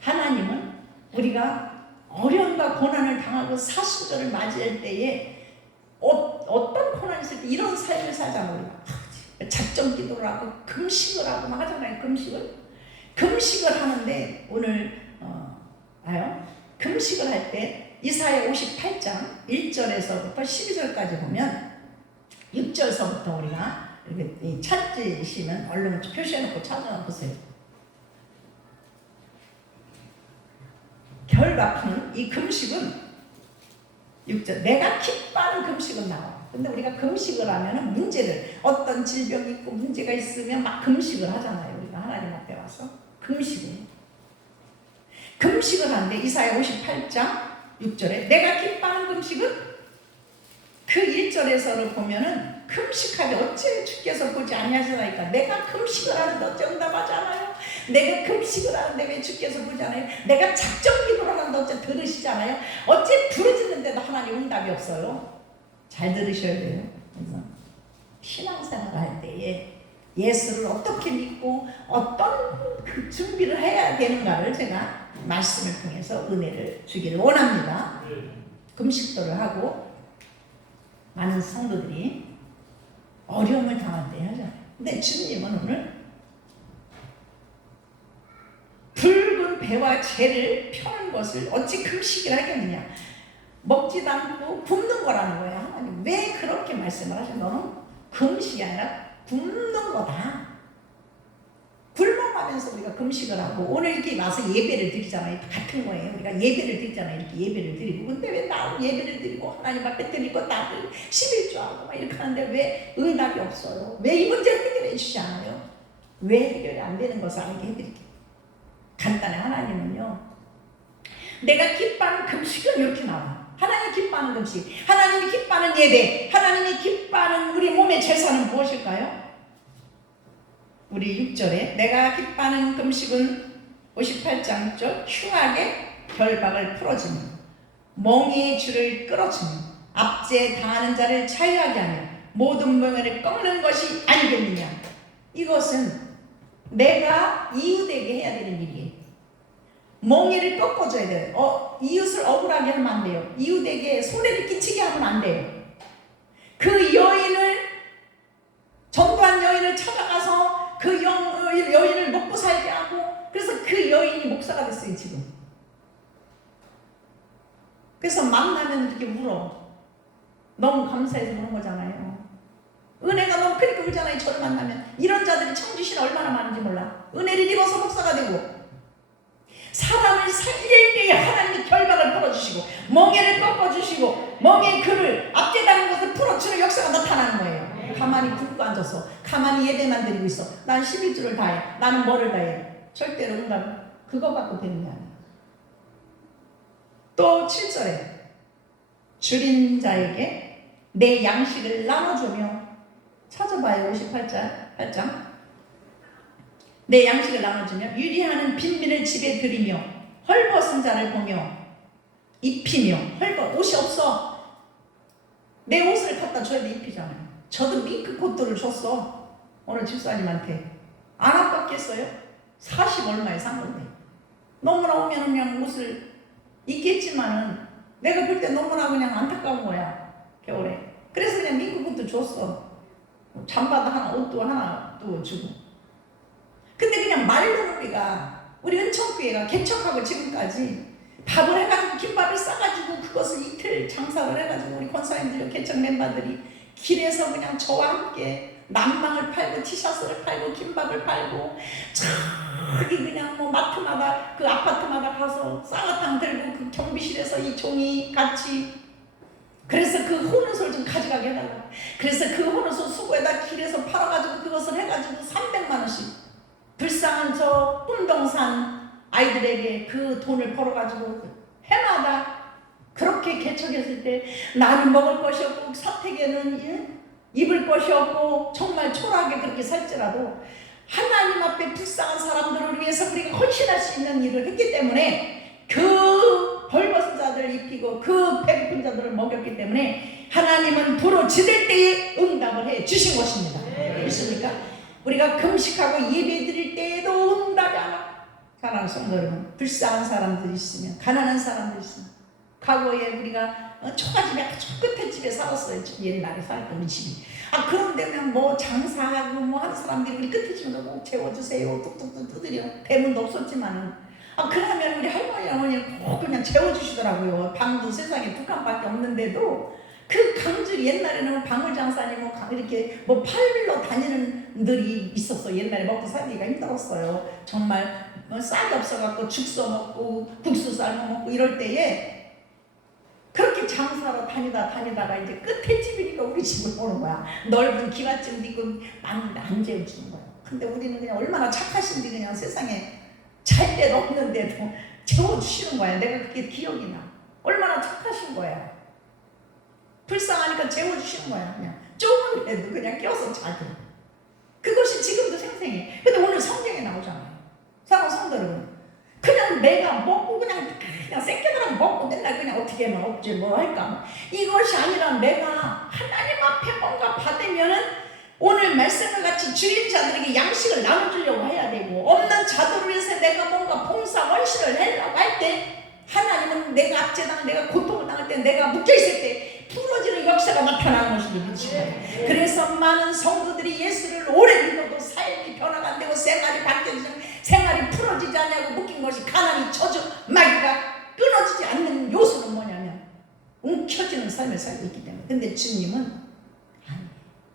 하나님은 우리가 어려움과 고난을 당하고 사순절을 맞이할 때에 어떤 고난이 있을 때 이런 삶을 살잖아. 우리가 작정 기도를 하고 금식을 하고 막 하잖아요. 금식을 하는데 오늘 금식을 할 때 이사야 58장 1절에서부터 12절까지 보면 6절서부터 우리가 이렇게 찾으시면 얼른 표시해놓고 찾아보세요. 결박하는 이 금식은 6절, 내가 기뻐하는 금식은 나와. 근데 우리가 금식을 하면은 문제를, 어떤 질병이 있고 문제가 있으면 막 금식을 하잖아요. 우리가 하나님 앞에 와서 금식을 하는데 이사야 58장 6절에 내가 기뻐하는 금식은 그 1절에서를 보면은 금식하되 어째 주께서 보지 아니하시나이까. 내가 금식을 하는데 어째 응답하지 않아요? 내가 금식을 하는데 왜 주께서 보지 않아요? 내가 작정 기도를 하는데 어째 들으시지 않아요? 어째 부르짖는데도 하나님 응답이 없어요? 잘 들으셔야 돼요. 그래서 신앙생활을 할 때에 예수를 어떻게 믿고 어떤 그 준비를 해야 되는가를 제가 말씀을 통해서 은혜를 주기를 원합니다. 금식도를 하고 많은 성도들이 어려움을 당할 때 하잖아요. 근데 주님은 오늘 붉은 배와 재를 펴는 것을 어찌 금식을 하겠느냐. 먹지도 않고 굶는 거라는 거예요. 하나님 왜 그렇게 말씀을 하셔? 너는 금식이 아니라 굶는 거다. 굶어가면서 우리가 금식을 하고 오늘 이렇게 와서 예배를 드리잖아요. 같은 거예요. 우리가 예배를 드리잖아요. 이렇게 예배를 드리고. 근데 왜 나는 예배를 드리고 하나님 앞에 드리고 나를 11조하고 막 이렇게 하는데 왜 응답이 없어요? 왜 이 문제를 해결해 주지 않아요? 왜 해결이 안 되는 것을 알게 해드릴게요. 간단해. 하나님은요, 내가 기뻐하는 금식은 이렇게 나와. 하나님이 기뻐하는 금식, 하나님이 기뻐하는 예배, 하나님이 기뻐하는 우리 몸의 제사는 무엇일까요? 우리 6절에 내가 기뻐하는 금식은 58장 6절 흉하게 결박을 풀어주며 멍에의 줄을 끌어주며 압제 당하는 자를 자유하게 하며 모든 멍에를 꺾는 것이 아니겠느냐. 이것은 내가 이웃에게 해야 되는 일이에요. 멍에를 꺾어줘야 돼요. 이웃을 억울하게 하면 안 돼요. 이웃에게 손해를 끼치게 하면 안 돼요. 그 여인을, 전도한 여인을 찾아가서 그 여인을 먹고 살게 하고, 그래서 그 여인이 목사가 됐어요 지금. 그래서 만나면 이렇게 울어. 너무 감사해서 그런 거잖아요. 은혜가 너무 크니까 울잖아요. 저를 만나면. 이런 자들이 청주시에 얼마나 많은지 몰라. 은혜를 입어서 목사가 되고, 사람을 살릴 때에 하나님이 결박을 풀어주시고, 멍에를 꺾어주시고, 멍에 그를 압제당한 것을 풀어주는 역사가 나타나는 거예요. 가만히 굽고 앉아서 가만히 예배만 드리고 있어. 난 11주를 다해. 나는 뭐를 다해? 절대로 응답 그거 갖고 되는 게 아니야. 또 7절에 줄인 자에게 내 양식을 나눠주며, 찾아봐요. 58장. 내 양식을 나눠주며 유리하는 빈민을 집에 들이며 헐벗은 자를 보며 입히며. 옷이 없어. 내 옷을 갖다 줘야 돼. 입히잖아요. 저도 밍크 코트를 줬어. 오늘 집사님한테. 안 아깝겠어요? 40 얼마에 산 건데. 너무나 오면 그냥 옷을 입겠지만은 내가 볼 때 너무나 그냥 안타까운 거야. 겨울에. 그래서 그냥 밍크 코트 줬어. 잠바도 하나, 옷도 하나 또 주고. 근데 그냥 말로는 우리 은총교회가 개척하고 지금까지 밥을 해가지고 김밥을 싸가지고 그것을 이틀 장사를 해가지고 우리 권사님들 개척 멤버들이 길에서 그냥 저와 함께 난방을 팔고 티셔츠를 팔고 김밥을 팔고 저기 그냥 뭐 마트마다 그 아파트마다 가서 쌍화탕 들고 그 경비실에서 이 종이 같이, 그래서 그 혼은솔 좀 가져가게 해달라. 그래서 그 혼은솔 수고에다 길에서 팔아가지고 그것을 해가지고 300만 원씩 불쌍한 저 꿈동산 아이들에게 그 돈을 벌어가지고 해마다 그렇게 개척했을 때 나는 먹을 것이 없고 사택에는 입을 것이 없고 정말 초라하게 그렇게 살지라도 하나님 앞에 불쌍한 사람들을 위해서 우리가 헌신할 수 있는 일을 했기 때문에 그 벌벗은 자들을 입히고 그 배고픈 자들을 먹였기 때문에 하나님은 부르짖을 때에 응답을 해 주신 것입니다. 그렇습니까? 우리가 금식하고 예배 드릴 때에도 응답이 안 와. 사랑하는 성도 여러분, 불쌍한 사람들이 있으면, 가난한 사람들이 있으면, 과거에 우리가 초가집에 아주 끝에 집에 살았어요. 옛날에 살았던 우리 집이. 그런데면 뭐 장사하고 뭐 하는 사람들이 우리 끝에 집에 꼭 재워주세요. 뚝뚝뚝 두드려. 대문도 없었지만은. 그러면 우리 할머니, 어머니는 꼭 그냥 재워주시더라고요. 방도 세상에 두 칸밖에 없는데도 그 강줄이, 옛날에는 방울장사니 뭐 이렇게 뭐 팔로 다니는 들이 있었어. 옛날에 먹고 살기가 힘들었어요. 정말 쌀이 없어갖고 죽 써먹고 국수 삶아 먹고 이럴 때에 그렇게 장사로 다니다가 이제 끝에 집이니까 우리 집을 오는 거야. 넓은 기와집도 있고 많은데 안 재워주는 거야. 근데 우리는 그냥 얼마나 착하신지 그냥 세상에 잘 데도 없는데도 재워주시는 거야. 내가 그게 기억이 나. 얼마나 착하신 거야. 불쌍하니까 재워주시는 거야. 그냥 좁은 데도 그냥 껴서 자기. 그것이 지금도 생생해. 근데 오늘 성경에 나오잖아요. 사랑하는 성도 여러분, 그냥 내가 먹고 그냥 새끼들은 먹고 맨날 그냥 어떻게 하면 없지 뭐 할까, 이것이 아니라 내가 하나님 앞에 뭔가 받으면은 오늘 말씀을 같이 주인 자들에게 양식을 나눠주려고 해야 되고, 없는 자들을 위해서 내가 뭔가 봉사 헌신을 하려고 할 때 하나님은 내가 압제당, 내가 고통을 당할 때, 내가 묶여있을 때 부러지는 역사가 나타나는 것을 믿으시고, 그래서 많은 성도들이 예수를 오래 믿어도 삶이 변화가 안 되고 생활이 바뀌어지지, 생활이 풀어지지 않냐고 묶인 것이 가난이 저주 마귀가 끊어지지 않는 요소는 뭐냐면 움켜쥐는 삶을 살고 있기 때문에. 근데 주님은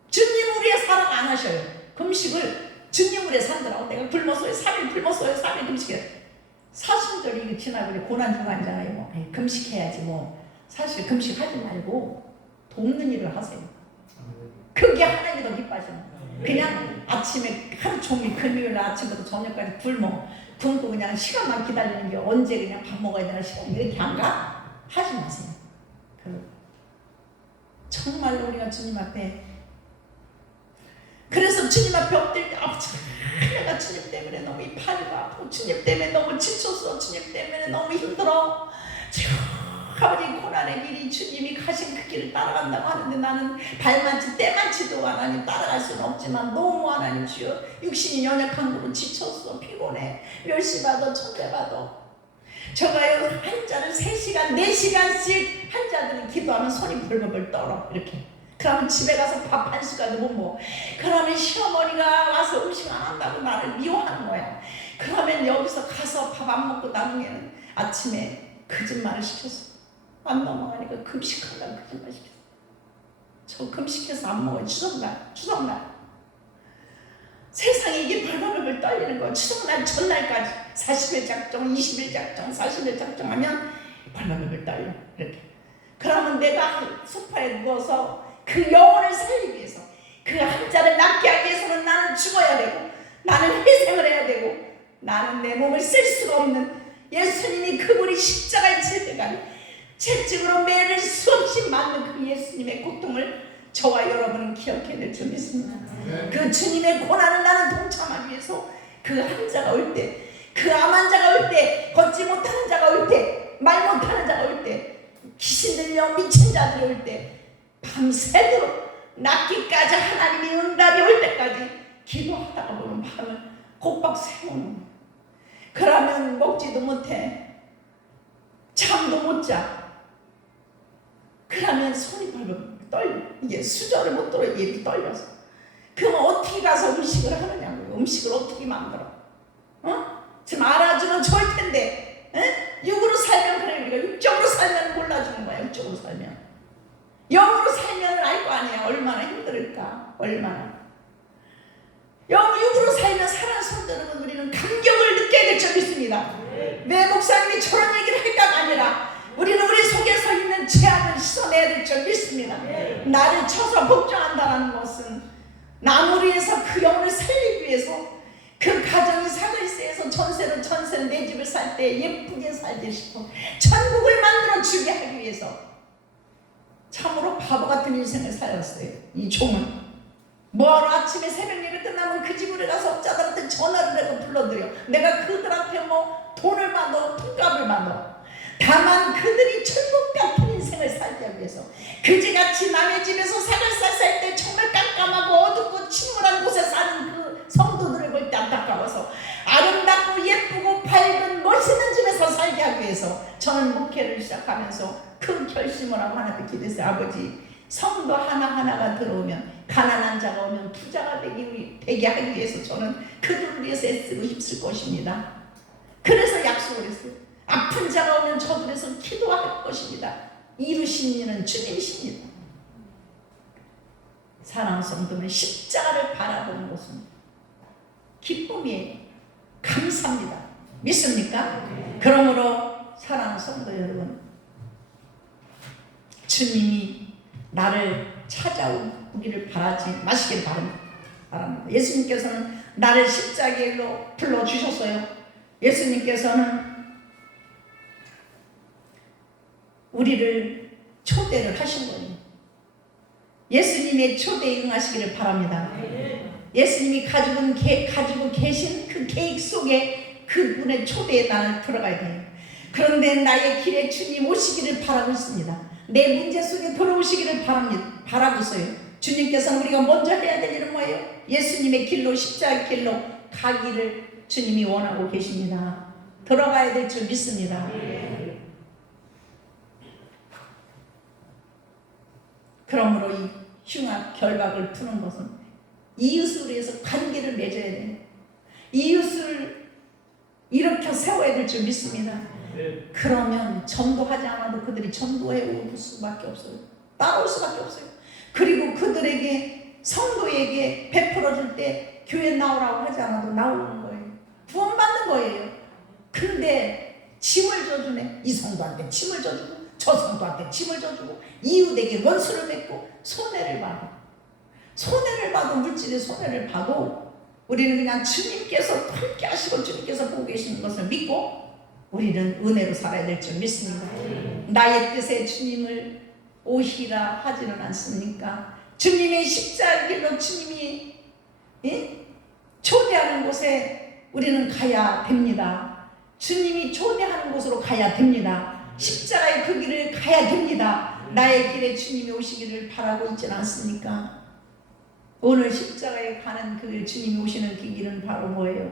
주님 우리의 사랑 안 하셔요. 금식을 주님 우리의 산더라고. 내가 굶었어요. 3일 굶었어요. 3일 금식해요. 사순절이 이거 지나고 고난주간이잖아요. 뭐 금식해야지 뭐. 사실 금식하지 말고 돕는 일을 하세요. 그게 하나님이 더 기뻐하시는 거예요. 그냥 아침에 하루 종일 금요일 아침부터 저녁까지 굶고 그냥 시간만 기다리는 게 언제 그냥 밥 먹어야 되나 시간이 이렇게 안 가? 하지 마세요. 정말로 우리가 주님 앞에, 그래서 주님 앞에 엎드릴 때 내가 주님 때문에 너무 이 팔이 아프고 주님 때문에 너무 지쳤어. 주님 때문에 너무 힘들어. 아버지 고난의 길이 주님이 가신 그 길을 따라간다고 하는데 나는 발만치 때만치도 하나님 따라갈 수는 없지만 너무 하나님 주여 육신이 연약한 거로 지쳤어. 피곤해. 멸시받아 천대받아. 저가요 한자를 3시간 4시간씩 한자들은 기도하면 손이 벌벌벌 떨어 이렇게. 그러면 집에 가서 밥 1숟가락도 못 먹어. 그러면 시어머니가 와서 음식 안 한다고 나를 미워하는 거야. 그러면 여기서 가서 밥 안 먹고 나중에는 아침에 거짓말을 시켰어. 안 넘어가니까 금식한다고 거짓말 시켰어. 저 금식해서 안 먹어요. 추석날 세상에 이게 벌벌벌 떨리는 거야. 추석날 전날까지 40일 작정, 20일 작정, 40일 작정하면 벌벌벌 떨려 이렇게. 그러면 내가 소파에 누워서 그 영혼을 살리기 위해서 그 한자를 낫게 하기 위해서는 나는 죽어야 되고 나는 희생을 해야 되고 나는 내 몸을 쓸 수가 없는 예수님이 그분이 십자가에 질 때까지 채찍으로 매를 수없이 맞는 그 예수님의 고통을 저와 여러분은 기억해야 될 줄 믿습니다. 그 주님의 고난을 나는 동참하기 위해서 그 한자가 올 때, 그 암 환자가 올 때, 걷지 못하는 자가 올 때, 말 못하는 자가 올 때, 귀신 들려 미친 자들이 올 때 밤새도록 낫기까지 하나님이 응답이 올 때까지 기도하다가 보면 밤을 곧박 새우는 거야. 그러면 먹지도 못해. 잠도 못 자. 그러면 손이 벌벌 떨려. 이게 수저를 못 들어 이렇게 떨려서. 그럼 어떻게 가서 음식을 하느냐고요. 음식을 어떻게 만들어. 지금 알아주면 좋을 텐데 육으로 살면 그래. 우리가 육적으로 살면 몰라주는 거야. 육적으로 살면. 영으로 살면 알 거 아니야. 얼마나 힘들을까. 얼마나. 육으로 살면 사랑하는 성도 여러분 우리는 감격을 느껴야 될 줄 믿습니다. 왜 목사님이 저런 얘기를 할까가 아니라 우리는 우리 속에서 있는 죄악을 씻어내야 될 줄 믿습니다. 나를 쳐서 복종한다는 것은 나를 위해서 그 영혼을 살리기 위해서 그 가정이 사글세에서 전세는 내 집을 살 때 예쁘게 살지 싶어 천국을 만들어 주게 하기 위해서 참으로 바보 같은 인생을 살았어요. 이 종은 뭐하러 아침에 새벽 예배 끝나면 그 집으로 가서 업자들한테 전화를 해서 불러드려. 내가 그들한테 뭐 돈을 받아 품값을 받아. 다만 그들이 천국 같은 인생을 살기 위해서 그지같이 남의 집에서 사글살 살 때 정말 깜깜하고 어둡고 침울한 곳에 사는 그 성도들을 볼 때 안타까워서 아름답고 예쁘고 밝은 멋있는 집에서 살게 하기 위해서 저는 목회를 시작하면서 큰 결심을 하고 하나님께 기도했어요. 아버지 성도 하나하나가 들어오면 가난한 자가 오면 부자가 되게 하기 위해서 저는 그들을 위해서 애쓰고 힘쓸 것입니다. 그래서 약속을 했어요. 아픈 자가 오면 저들에서 기도할 것입니다. 이루신 이는 주님이십니다. 사랑하는 성도는 십자가를 바라보는 것은 기쁨이에요. 감사합니다. 믿습니까? 그러므로 사랑하는 성도 여러분 주님이 나를 찾아오기를 바라지 마시길 바랍니다. 예수님께서는 나를 십자가로 불러주셨어요. 예수님께서는 우리를 초대를 하신 거예요. 예수님의 초대에 응하시기를 바랍니다. 예수님이 가지고 계신 그 계획 속에 그분의 초대에 나는 들어가야 돼요. 그런데 나의 길에 주님 오시기를 바라고 있습니다. 내 문제 속에 들어오시기를 바라고 있어요. 주님께서는 우리가 먼저 해야 될 일은 뭐예요? 예수님의 길로 십자가 길로 가기를 주님이 원하고 계십니다. 들어가야 될 줄 믿습니다. 그러므로 이 흉악 결박을 푸는 것은 이웃을 위해서 관계를 맺어야 돼요. 이웃을 일으켜 세워야 될 줄 믿습니다. 그러면 전도하지 않아도 그들이 전도해 올 수밖에 없어요. 따라올 수밖에 없어요. 그리고 그들에게 성도에게 베풀어 줄 때 교회 나오라고 하지 않아도 나오는 거예요. 구원받는 거예요. 근데 짐을 져주네. 이 성도한테 짐을 져주고 저 성도한테 짐을 져주고 이웃에게 원수를 맺고 손해를 봐도 물질의 손해를 봐도 우리는 그냥 주님께서 함께 하시고 주님께서 보고 계시는 것을 믿고 우리는 은혜로 살아야 될 줄 믿습니다. 나의 뜻에 주님을 오시라 하지는 않습니까? 주님의 십자가 길로 주님이 초대하는 곳에 우리는 가야 됩니다. 주님이 초대하는 곳으로 가야 됩니다. 십자가의 그 길을 가야 됩니다. 나의 길에 주님이 오시기를 바라고 있지 않습니까? 오늘 십자가에 가는 그 주님이 오시는 그 길은 바로 뭐예요?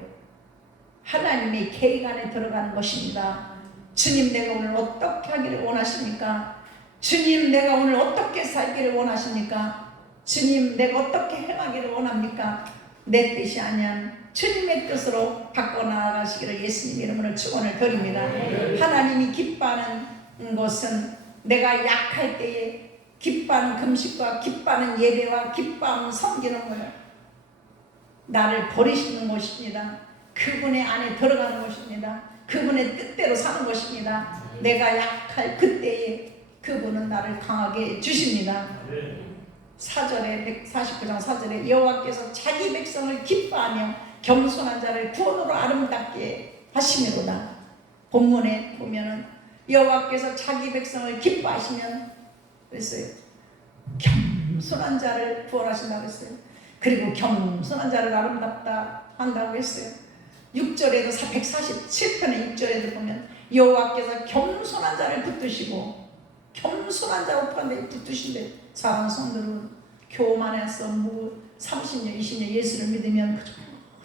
하나님의 계획 안에 들어가는 것입니다. 주님, 내가 오늘 어떻게 하기를 원하십니까? 주님, 내가 오늘 어떻게 살기를 원하십니까? 주님, 내가 어떻게 행하기를 원합니까? 내 뜻이 아니한 주님의 뜻으로 바꿔나가시기를 예수님 이름으로 축원을 드립니다. 하나님이 기뻐하는 것은 내가 약할 때에 기뻐하는 금식과 기뻐하는 예배와 기뻐하는 섬기는 거예요. 나를 버리시는 것입니다. 그분의 안에 들어가는 것입니다. 그분의 뜻대로 사는 것입니다. 내가 약할 그때에 그분은 나를 강하게 해주십니다. 4절에 149장 4절에 여호와께서 자기 백성을 기뻐하며 겸손한 자를 구원으로 아름답게 하시미로다. 본문에 보면은 여호와께서 자기 백성을 기뻐하시면 그랬어요. 겸손한 자를 구원하신다고 했어요. 그리고 겸손한 자를 아름답다 한다고 했어요. 6절에도 147편의 6절에도 보면 여호와께서 겸손한 자를 붙드시고 겸손한 자를 붙드신대. 사랑하는 성도는 교만해서 30년 20년 예수를 믿으면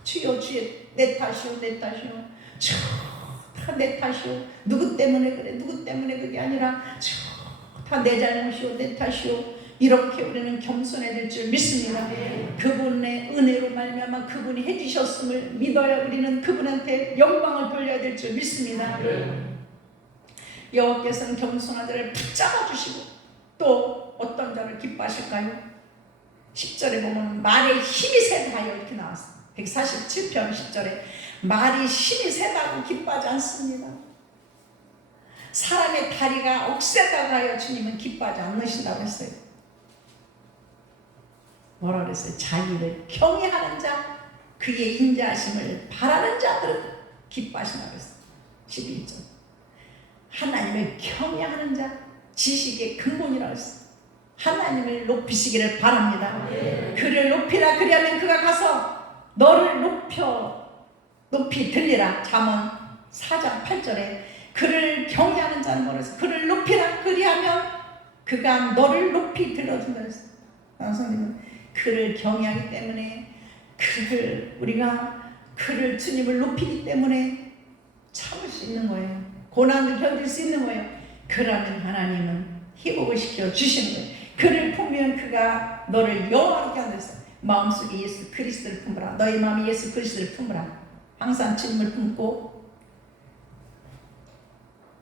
주여 주여 내 탓이오 내 탓이오 다 내 탓이오 누구 때문에 그래 누구 때문에 그게 아니라 다 내 잘못이오 내 탓이오 이렇게 우리는 겸손해야 될 줄 믿습니다. 그분의 은혜로 말미암아 그분이 해주셨음을 믿어야 우리는 그분한테 영광을 돌려야 될 줄 믿습니다. 여호와께서는 겸손한 자를 붙잡아 주시고 또 어떤 자를 기뻐하실까요? 10절에 보면 말에 힘이 세다하여 이렇게 나왔어요. 147편 10절에 말이 힘이 세다고 기뻐하지 않습니다. 사람의 다리가 억세다고 하여 주님은 기뻐하지 않으신다고 했어요. 뭐라 그랬어요? 자기를 경외하는 자, 그의 인자하심을 바라는 자들은 기뻐하신다고 했어요. 11절 하나님을 경외하는 자, 지식의 근본이라고 했어요. 하나님을 높이시기를 바랍니다. 그를 높이라. 그리하면 그가 가서 너를 높이 들리라. 잠언 4장 8절에 그를 경외하는 자는 뭐라 했어요? 그를 높이라. 그리하면 그가 너를 높이 들어준다 했어요. 선생님은 그를 경외하기 때문에 우리가 그를 주님을 높이기 때문에 참을 수 있는 거예요. 고난을 견딜 수 있는 거예요. 그러면 하나님은 회복을 시켜 주시는 거예요. 그를 품으면 그가 너를 영화롭게 한다 했어요. 마음속에 예수 그리스도를 품으라. 너희 마음에 예수 그리스도를 품으라. 항상 주님을 품고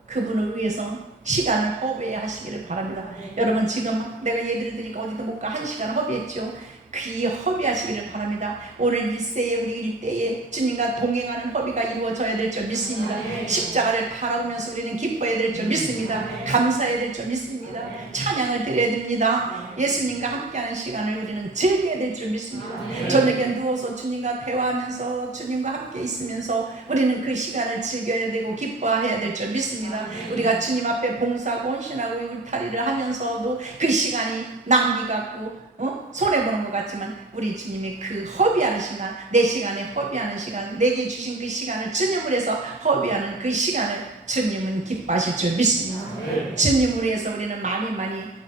그분을 위해서 시간을 허비하시기를 바랍니다. 여러분 지금 내가 예를 드리니까 어디도 못 가 1시간 허비했죠. 그 허비하시기를 바랍니다. 오늘 일세에 우리 일대에 주님과 동행하는 허비가 이루어져야 될 줄 믿습니다. 십자가를 바라보면서 우리는 기뻐해야 될 줄 믿습니다. 감사해야 될 줄 믿습니다. 찬양을 드려야 됩니다. 예수님과 함께하는 시간을 우리는 즐겨야 될 줄 믿습니다. 저녁에 누워서 주님과 대화하면서 주님과 함께 있으면서 우리는 그 시간을 즐겨야 되고 기뻐해야 될 줄 믿습니다. 우리가 주님 앞에 봉사하고 헌신하고 울타리를 하면서도 그 시간이 낭비 같고 손해보는 것 같지만 우리 주님의 그 허비하는 시간, 내 시간에 허비하는 시간, 내게 주신 그 시간을 주님을 위해서 허비하는 그 시간을 주님은 기뻐하실 줄 믿습니다. 주님을 위해서 우리는 많이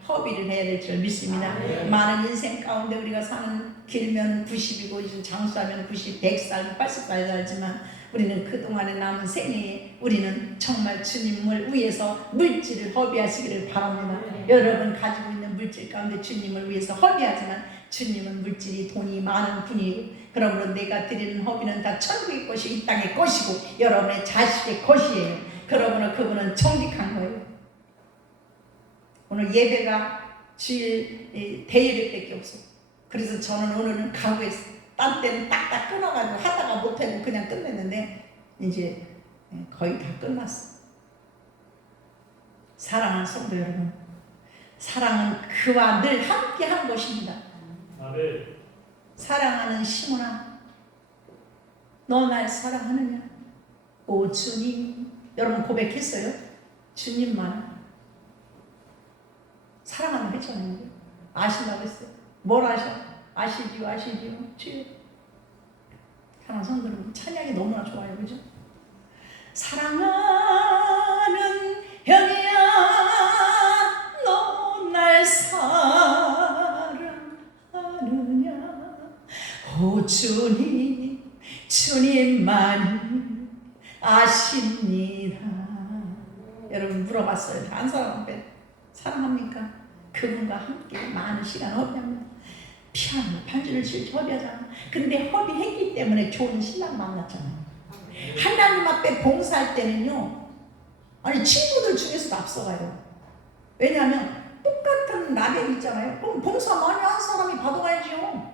허비를 해야 될 줄 믿습니다. 많은 인생 가운데 우리가 사는 길면 90이고 장수하면 90, 100살, 80살 살지만 우리는 그동안에 남은 생애에 우리는 정말 주님을 위해서 물질을 허비하시기를 바랍니다. 여러분 가지고 있는 물질 가운데 주님을 위해서 허비하지만 주님은 물질이 돈이 많은 분이에요. 그러므로 내가 드리는 허비는 다 천국의 것이 이 땅의 것이고 여러분의 자식의 것이에요. 그러므로 그분은 정직한 거예요. 오늘 예배가 주일 대예배밖에 없어요. 그래서 저는 오늘은 각오했어요. 딴 때는 딱딱 끊어가지고 하다가 못하고 그냥 끝냈는데 이제 거의 다 끝났어. 사랑하는 성도 여러분, 사랑은 그와 늘 함께 한 것입니다. 아멘. 사랑하는 시몬아, 너 날 사랑하느냐? 오 주님, 여러분 고백했어요? 주님만 사랑하는 했잖아요. 아신다고 했어요. 뭘 아셔? 아시지요 주여. 사랑하는 성도 여러분, 찬양이 너무나 좋아요. 그죠? 사랑하는 형이야 너 날 사랑하느냐 오 주님 주님만이 아십니다. 여러분 물어봤어요. 한 사람 앞에 사랑합니까? 그분과 함께 많은 시간 허비합니다. 피아노 반주를 칠 허비하잖아. 근데 허비했기 때문에 좋은 신랑 만났잖아요. 하나님 앞에 봉사할 때는요, 아니 친구들 중에서도 앞서가요. 왜냐하면 똑같은 라벨이 있잖아요. 그럼 봉사 많이 한 사람이 받아가야죠.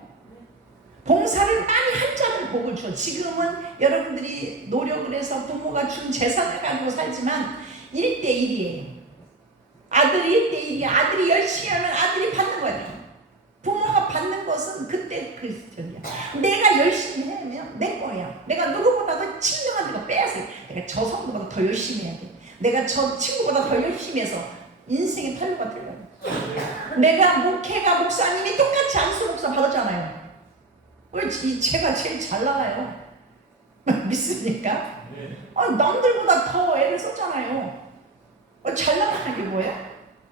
봉사를 많이 한 자는 복을 줘. 지금은 여러분들이 노력을 해서 부모가 준 재산을 가지고 살지만 1대1이에요. 아들이 1대1이야. 아들이 열심히 하면 아들이 받는 거예요. 부모가 받는 것은 그때 그리스도야. 내가 열심히 하면 내 거야. 내가 누구보다도 친명한 데가 빼앗어. 내가 저 성도보다 더 열심히 해야 돼. 내가 저 친구보다 더 열심히 해서 인생의 탈로가 틀려요. 내가 목회가 목사님이 똑같이 안수 목사 받았잖아요. 왜 제가 제일 잘 나가요? 믿습니까? 남들보다 더 애를 썼잖아요. 잘 나가는 게 뭐야?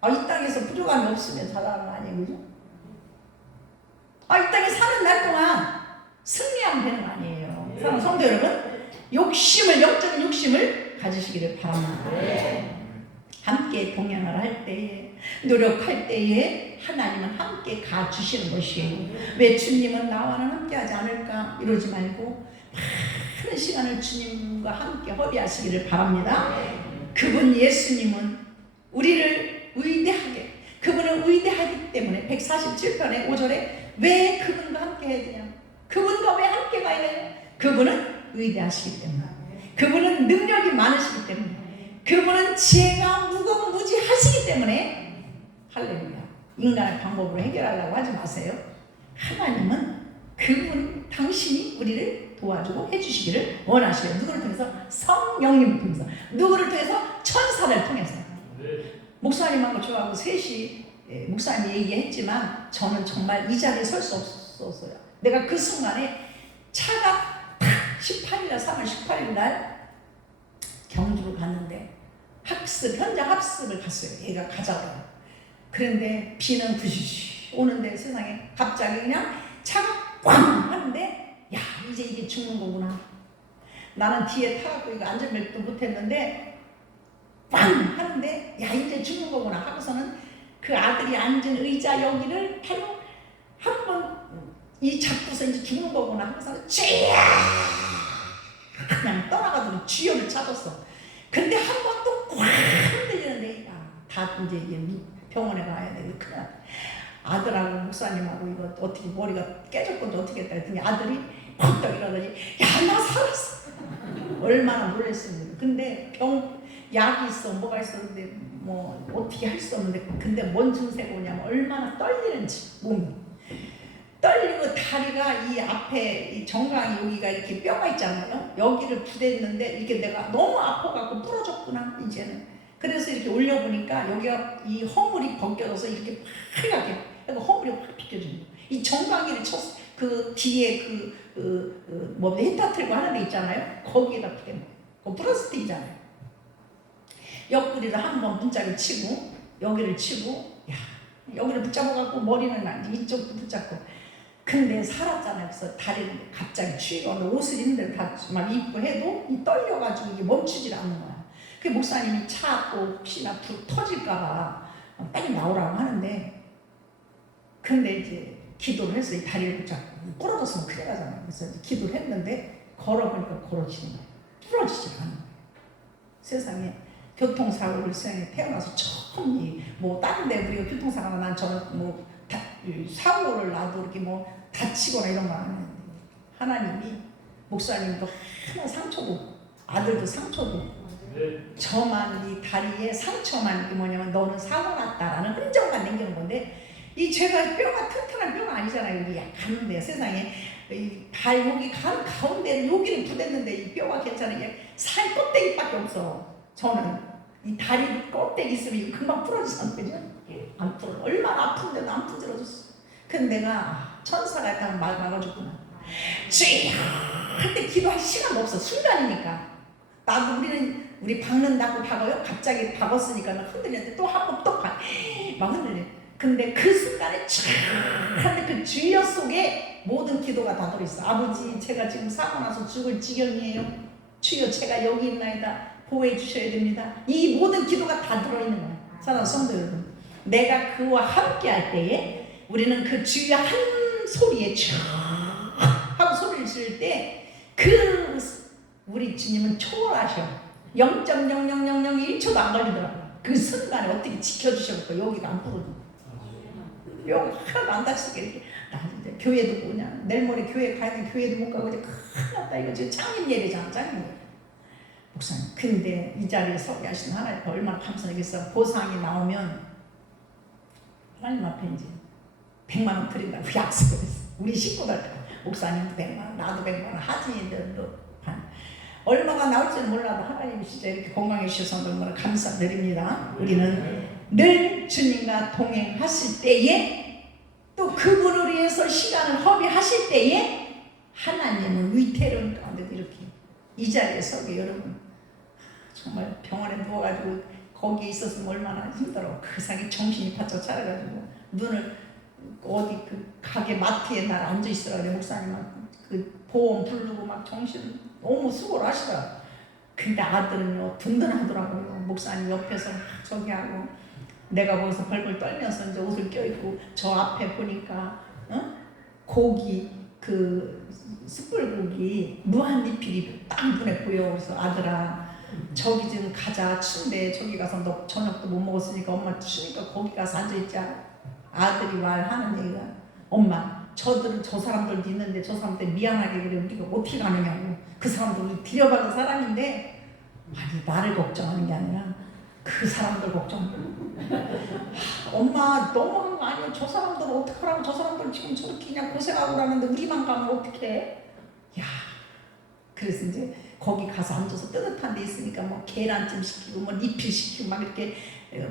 이 땅에서 부족함이 없으면 잘 나가는 거 아니에요, 그죠? 이 땅에 사는 날 동안 승리하면 되는 거 아니에요. 사랑하는 성도 여러분, 영적인 욕심을 가지시기를 바랍니다. 함께 동행을 할 때에, 노력할 때에 하나님은 함께 가주시는 것이에요. 왜 주님은 나와는 함께 하지 않을까? 이러지 말고 많은 시간을 주님과 함께 허비하시기를 바랍니다. 그분 예수님은 우리를 위대하게, 그분은 위대하기 때문에 147편의 5절에 왜 그분과 함께 해야 되냐? 그분과 왜 함께 가야 되냐? 그분은 위대하시기 때문에, 그분은 능력이 많으시기 때문에, 그분은 지혜가 무궁무진하시기 때문에, 할렐루야. 인간의 방법으로 해결하려고 하지 마세요. 하나님은 그분, 당신이 우리를 도와주고 해주시기를 원하시고요. 누구를 통해서? 성령님을 통해서. 누구를 통해서? 천사를 통해서. 목사님하고 저하고 셋이 목사님이 얘기했지만 저는 정말 이 자리에 설 수 없었어요. 내가 그 순간에 차가 18일날 3월 18일 날 경주로 갔는데 현장 학습을 갔어요. 얘가 가자고. 그런데 비는 부시시 오는데 세상에 갑자기 그냥 차가 꽝 하는데, 야 이제 이게 죽는 거구나. 나는 뒤에 타갖고 이거 안전벨트도 못했는데 꽝 하는데, 야 이제 죽는 거구나 하고서는 그 아들이 앉은 의자 여기를 바로 한번 이 잡고서 이제 죽는 거구나 하고서 주여 그냥 떠나가더니 주여를 찾았어. 근데 한 번 또 꽉 흔들리는데, 다 이제 병원에 가야 돼. 그냥 아들하고 목사님하고 이거 어떻게 머리가 깨졌건지 어떻게 했다 했더니 아들이 팍떡 일어나더니 야 나 살았어. 얼마나 놀랐습니다. 근데 약이 있어 뭐가 있어 근데 뭐 어떻게 할 수 없는데, 근데 뭔 증세가 오냐면 얼마나 떨리는지, 몸이 떨리고 다리가 이 앞에 이 정강이 여기가 이렇게 뼈가 있잖아요. 여기를 부대했는데 이렇게 내가 너무 아파갖고 부러졌구나 이제는. 그래서 이렇게 올려보니까 여기가 이 허물이 벗겨져서 이렇게 빨갛게, 그러니까 허물이 확 비켜지는 거예요. 이 정강이를 쳤어. 그 뒤에 뭐 헤타틀고 하는 데 있잖아요. 거기에다 부대는 거예요. 그거 플라스틱이잖아요. 옆구리를 한번 문짝을 치고 여기를 치고, 야 여기를 붙잡아갖고 머리는 이쪽도 붙잡고. 근데 살았잖아요. 그래서 다리는 갑자기 추위가 오면 옷을 입는 다 막 입고 해도 이 떨려가지고 이게 멈추질 않는 거야. 그 목사님이 차고 혹시나 불 터질까봐 빨리 나오라고 하는데, 근데 이제 기도를 해서 이 다리를 붙잡고 부러졌으면 큰일 나잖아요. 그래서 이제 기도를 했는데 걸어보니까 걸어지는 거예요. 부러지질 않는 거예요. 세상에 교통사고를 세상에 태어나서 처음 뭐 다른 데 우리가 교통사고나 난 저는 뭐 사고를 나도 이렇게 뭐 다치거나 이런 거 안 했는데, 하나님이 목사님도 하나 상처도 아들도 상처도 저만 이 다리에 상처만 이게 뭐냐면 너는 사고 났다라는 흔적만 남기는 건데, 이 제가 뼈가 튼튼한 뼈가 아니잖아요. 여기 가는데 세상에 발 여기 가운데를 여기를 부댔는데 이 뼈가 괜찮아요. 살 껍데기밖에 없어. 저는 이 다리 껍데기 있으면 이거 금방 부러지잖아요. 그죠? 안 풀어. 얼마나 아픈데도 안 풀어졌어. 근데 내가 천사가 약간 말 막아줬구나. 주여! 그때 기도할 시간도 없어. 순간이니까. 나도 우리는 우리 박는다고 박아요? 갑자기 박았으니까 흔들렸는데 또 한 번 또 막 흔들려. 근데 그 순간에 촥 하는데 그 주여 속에 모든 기도가 다 들어있어. 아버지, 제가 지금 사고 나서 죽을 지경이에요. 주여, 제가 여기 있나이다. 보호해 주셔야 됩니다. 이 모든 기도가 다 들어있는 거야. 사랑하는 성도 여러분, 내가 그와 함께 할 때에 우리는 그 주여 한 소리에 촥 하고 소리를 지를 때 그 우리 주님은 초월하셔. 0.00001초도 안 걸리더라고요. 그 순간에 어떻게 지켜주셔서 여기가 안 부러져. 여기 하나도 안 다치게 이렇게. 나 진짜 교회도 뭐냐, 내일 모레 교회 가야 돼. 교회도 못 가고 이제 큰일 났다. 이거 지금 창립 예배잖아. 창립 예배. 목사님, 근데 이 자리에 서게 하신 하나님 얼마나 감사하겠어. 보상이 나오면 하나님 앞에 이제 100만 원 드린다고 약속을 했어. 우리 식구들 목사님도 100만 원, 나도 100만 원, 하진이도 반. 얼마가 나올지는 몰라도 하나님이 진짜 이렇게 건강해 주셔서 너무나 감사드립니다. 우리는 늘 주님과 동행하실 때에, 또 그분을 위해서 시간을 허비하실 때에 하나님은 위태로운 가운데도 이렇게 이 자리에 서게. 여러분, 정말 병원에 누워가지고 거기에 있었으면 얼마나 힘들어. 그 사이 정신이 바짝 차려가지고 눈을 어디 그 가게 마트에 날 앉아 있으라 그래. 목사님은 그 보험 부르고 막 정신 너무 수고를 하시더라. 근데 아들은요 든든하더라고요. 목사님 옆에서 저기 하고, 내가 거기서 벌벌 떨면서 이제 옷을 껴입고 저 앞에 보니까 고기, 그 숯불고기 무한리필이 딱 눈에 보여. 그래서 아들아, 저기 지금 가자. 추운데 저기 가서 너 저녁도 못 먹었으니까 엄마 추우니까 거기 가서 앉아있자. 아들이 말하는 얘기가, 엄마, 저 사람들도 있는데 저 사람들 미안하게 그래. 우리가 어떻게 가느냐고. 그 사람들 우리 들여받은 사람인데, 아니 나를 걱정하는 게 아니라 그 사람들 걱정. 엄마 너무한 거 아니에요? 저 사람들 어떡하라고. 저 사람들 지금 저렇게 그냥 고생하고 그러는데 우리만 가면 어떡해? 야, 그래서 이제 거기 가서 앉아서 뜨뜻한 데 있으니까 뭐 계란찜 시키고 뭐 리필 시키고 막 이렇게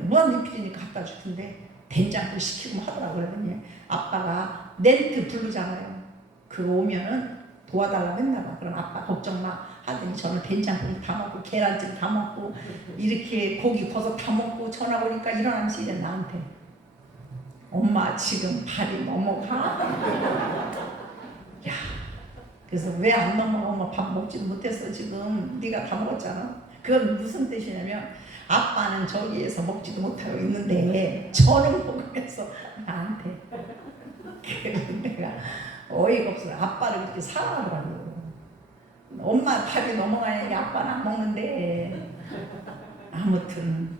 무한 리필이니까 갖다 주던데 된장국 시키고 하더라고요. 그러더니 아빠가 렌트 부르잖아요. 그거 오면은 도와달라고 했나봐. 그럼 아빠 걱정 마 하더니 저는 된장국 다 먹고 계란찜 다 먹고 이렇게 고기 버섯 다 먹고 전화 오니까 일어나면서 이제 나한테, 엄마 지금 발이 넘어가? 야, 그래서 왜 안 넘어가? 엄마 밥 먹지도 못했어. 지금 네가 다 먹었잖아. 그건 무슨 뜻이냐면 아빠는 저기에서 먹지도 못하고 있는데 저는 먹으면서 나한테. 그래서 내가 어이가 없어. 아빠를 그렇게 사랑하더라고. 엄마 밥이 넘어가니까 아빠는 안 먹는데. 아무튼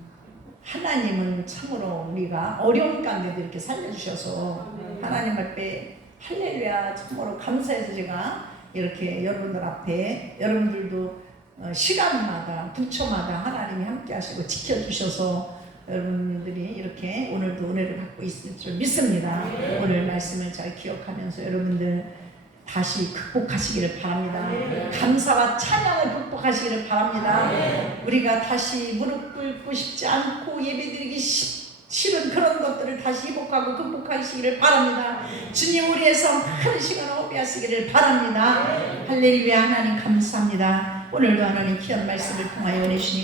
하나님은 참으로 우리가 어려운 가운데도 이렇게 살려주셔서 하나님 앞에 할렐루야 참으로 감사해서 제가 이렇게 여러분들 앞에, 여러분들도 시간마다 부처마다 하나님이 함께 하시고 지켜주셔서 여러분들이 이렇게 오늘도 은혜를 받고 있을 줄 믿습니다. 오늘 말씀을 잘 기억하면서 여러분들 다시 극복하시기를 바랍니다. 감사와 찬양을 극복하시기를 바랍니다. 우리가 다시 무릎 꿇고 싶지 않고 예배드리기 싫은 그런 것들을 다시 회복하고 극복하시기를 바랍니다. 주님 우리에서 큰 시간을 허비하시기를 바랍니다. 할렐루야. 하나님 감사합니다. 오늘도 하나님 귀한 말씀을 통하여 은혜 주님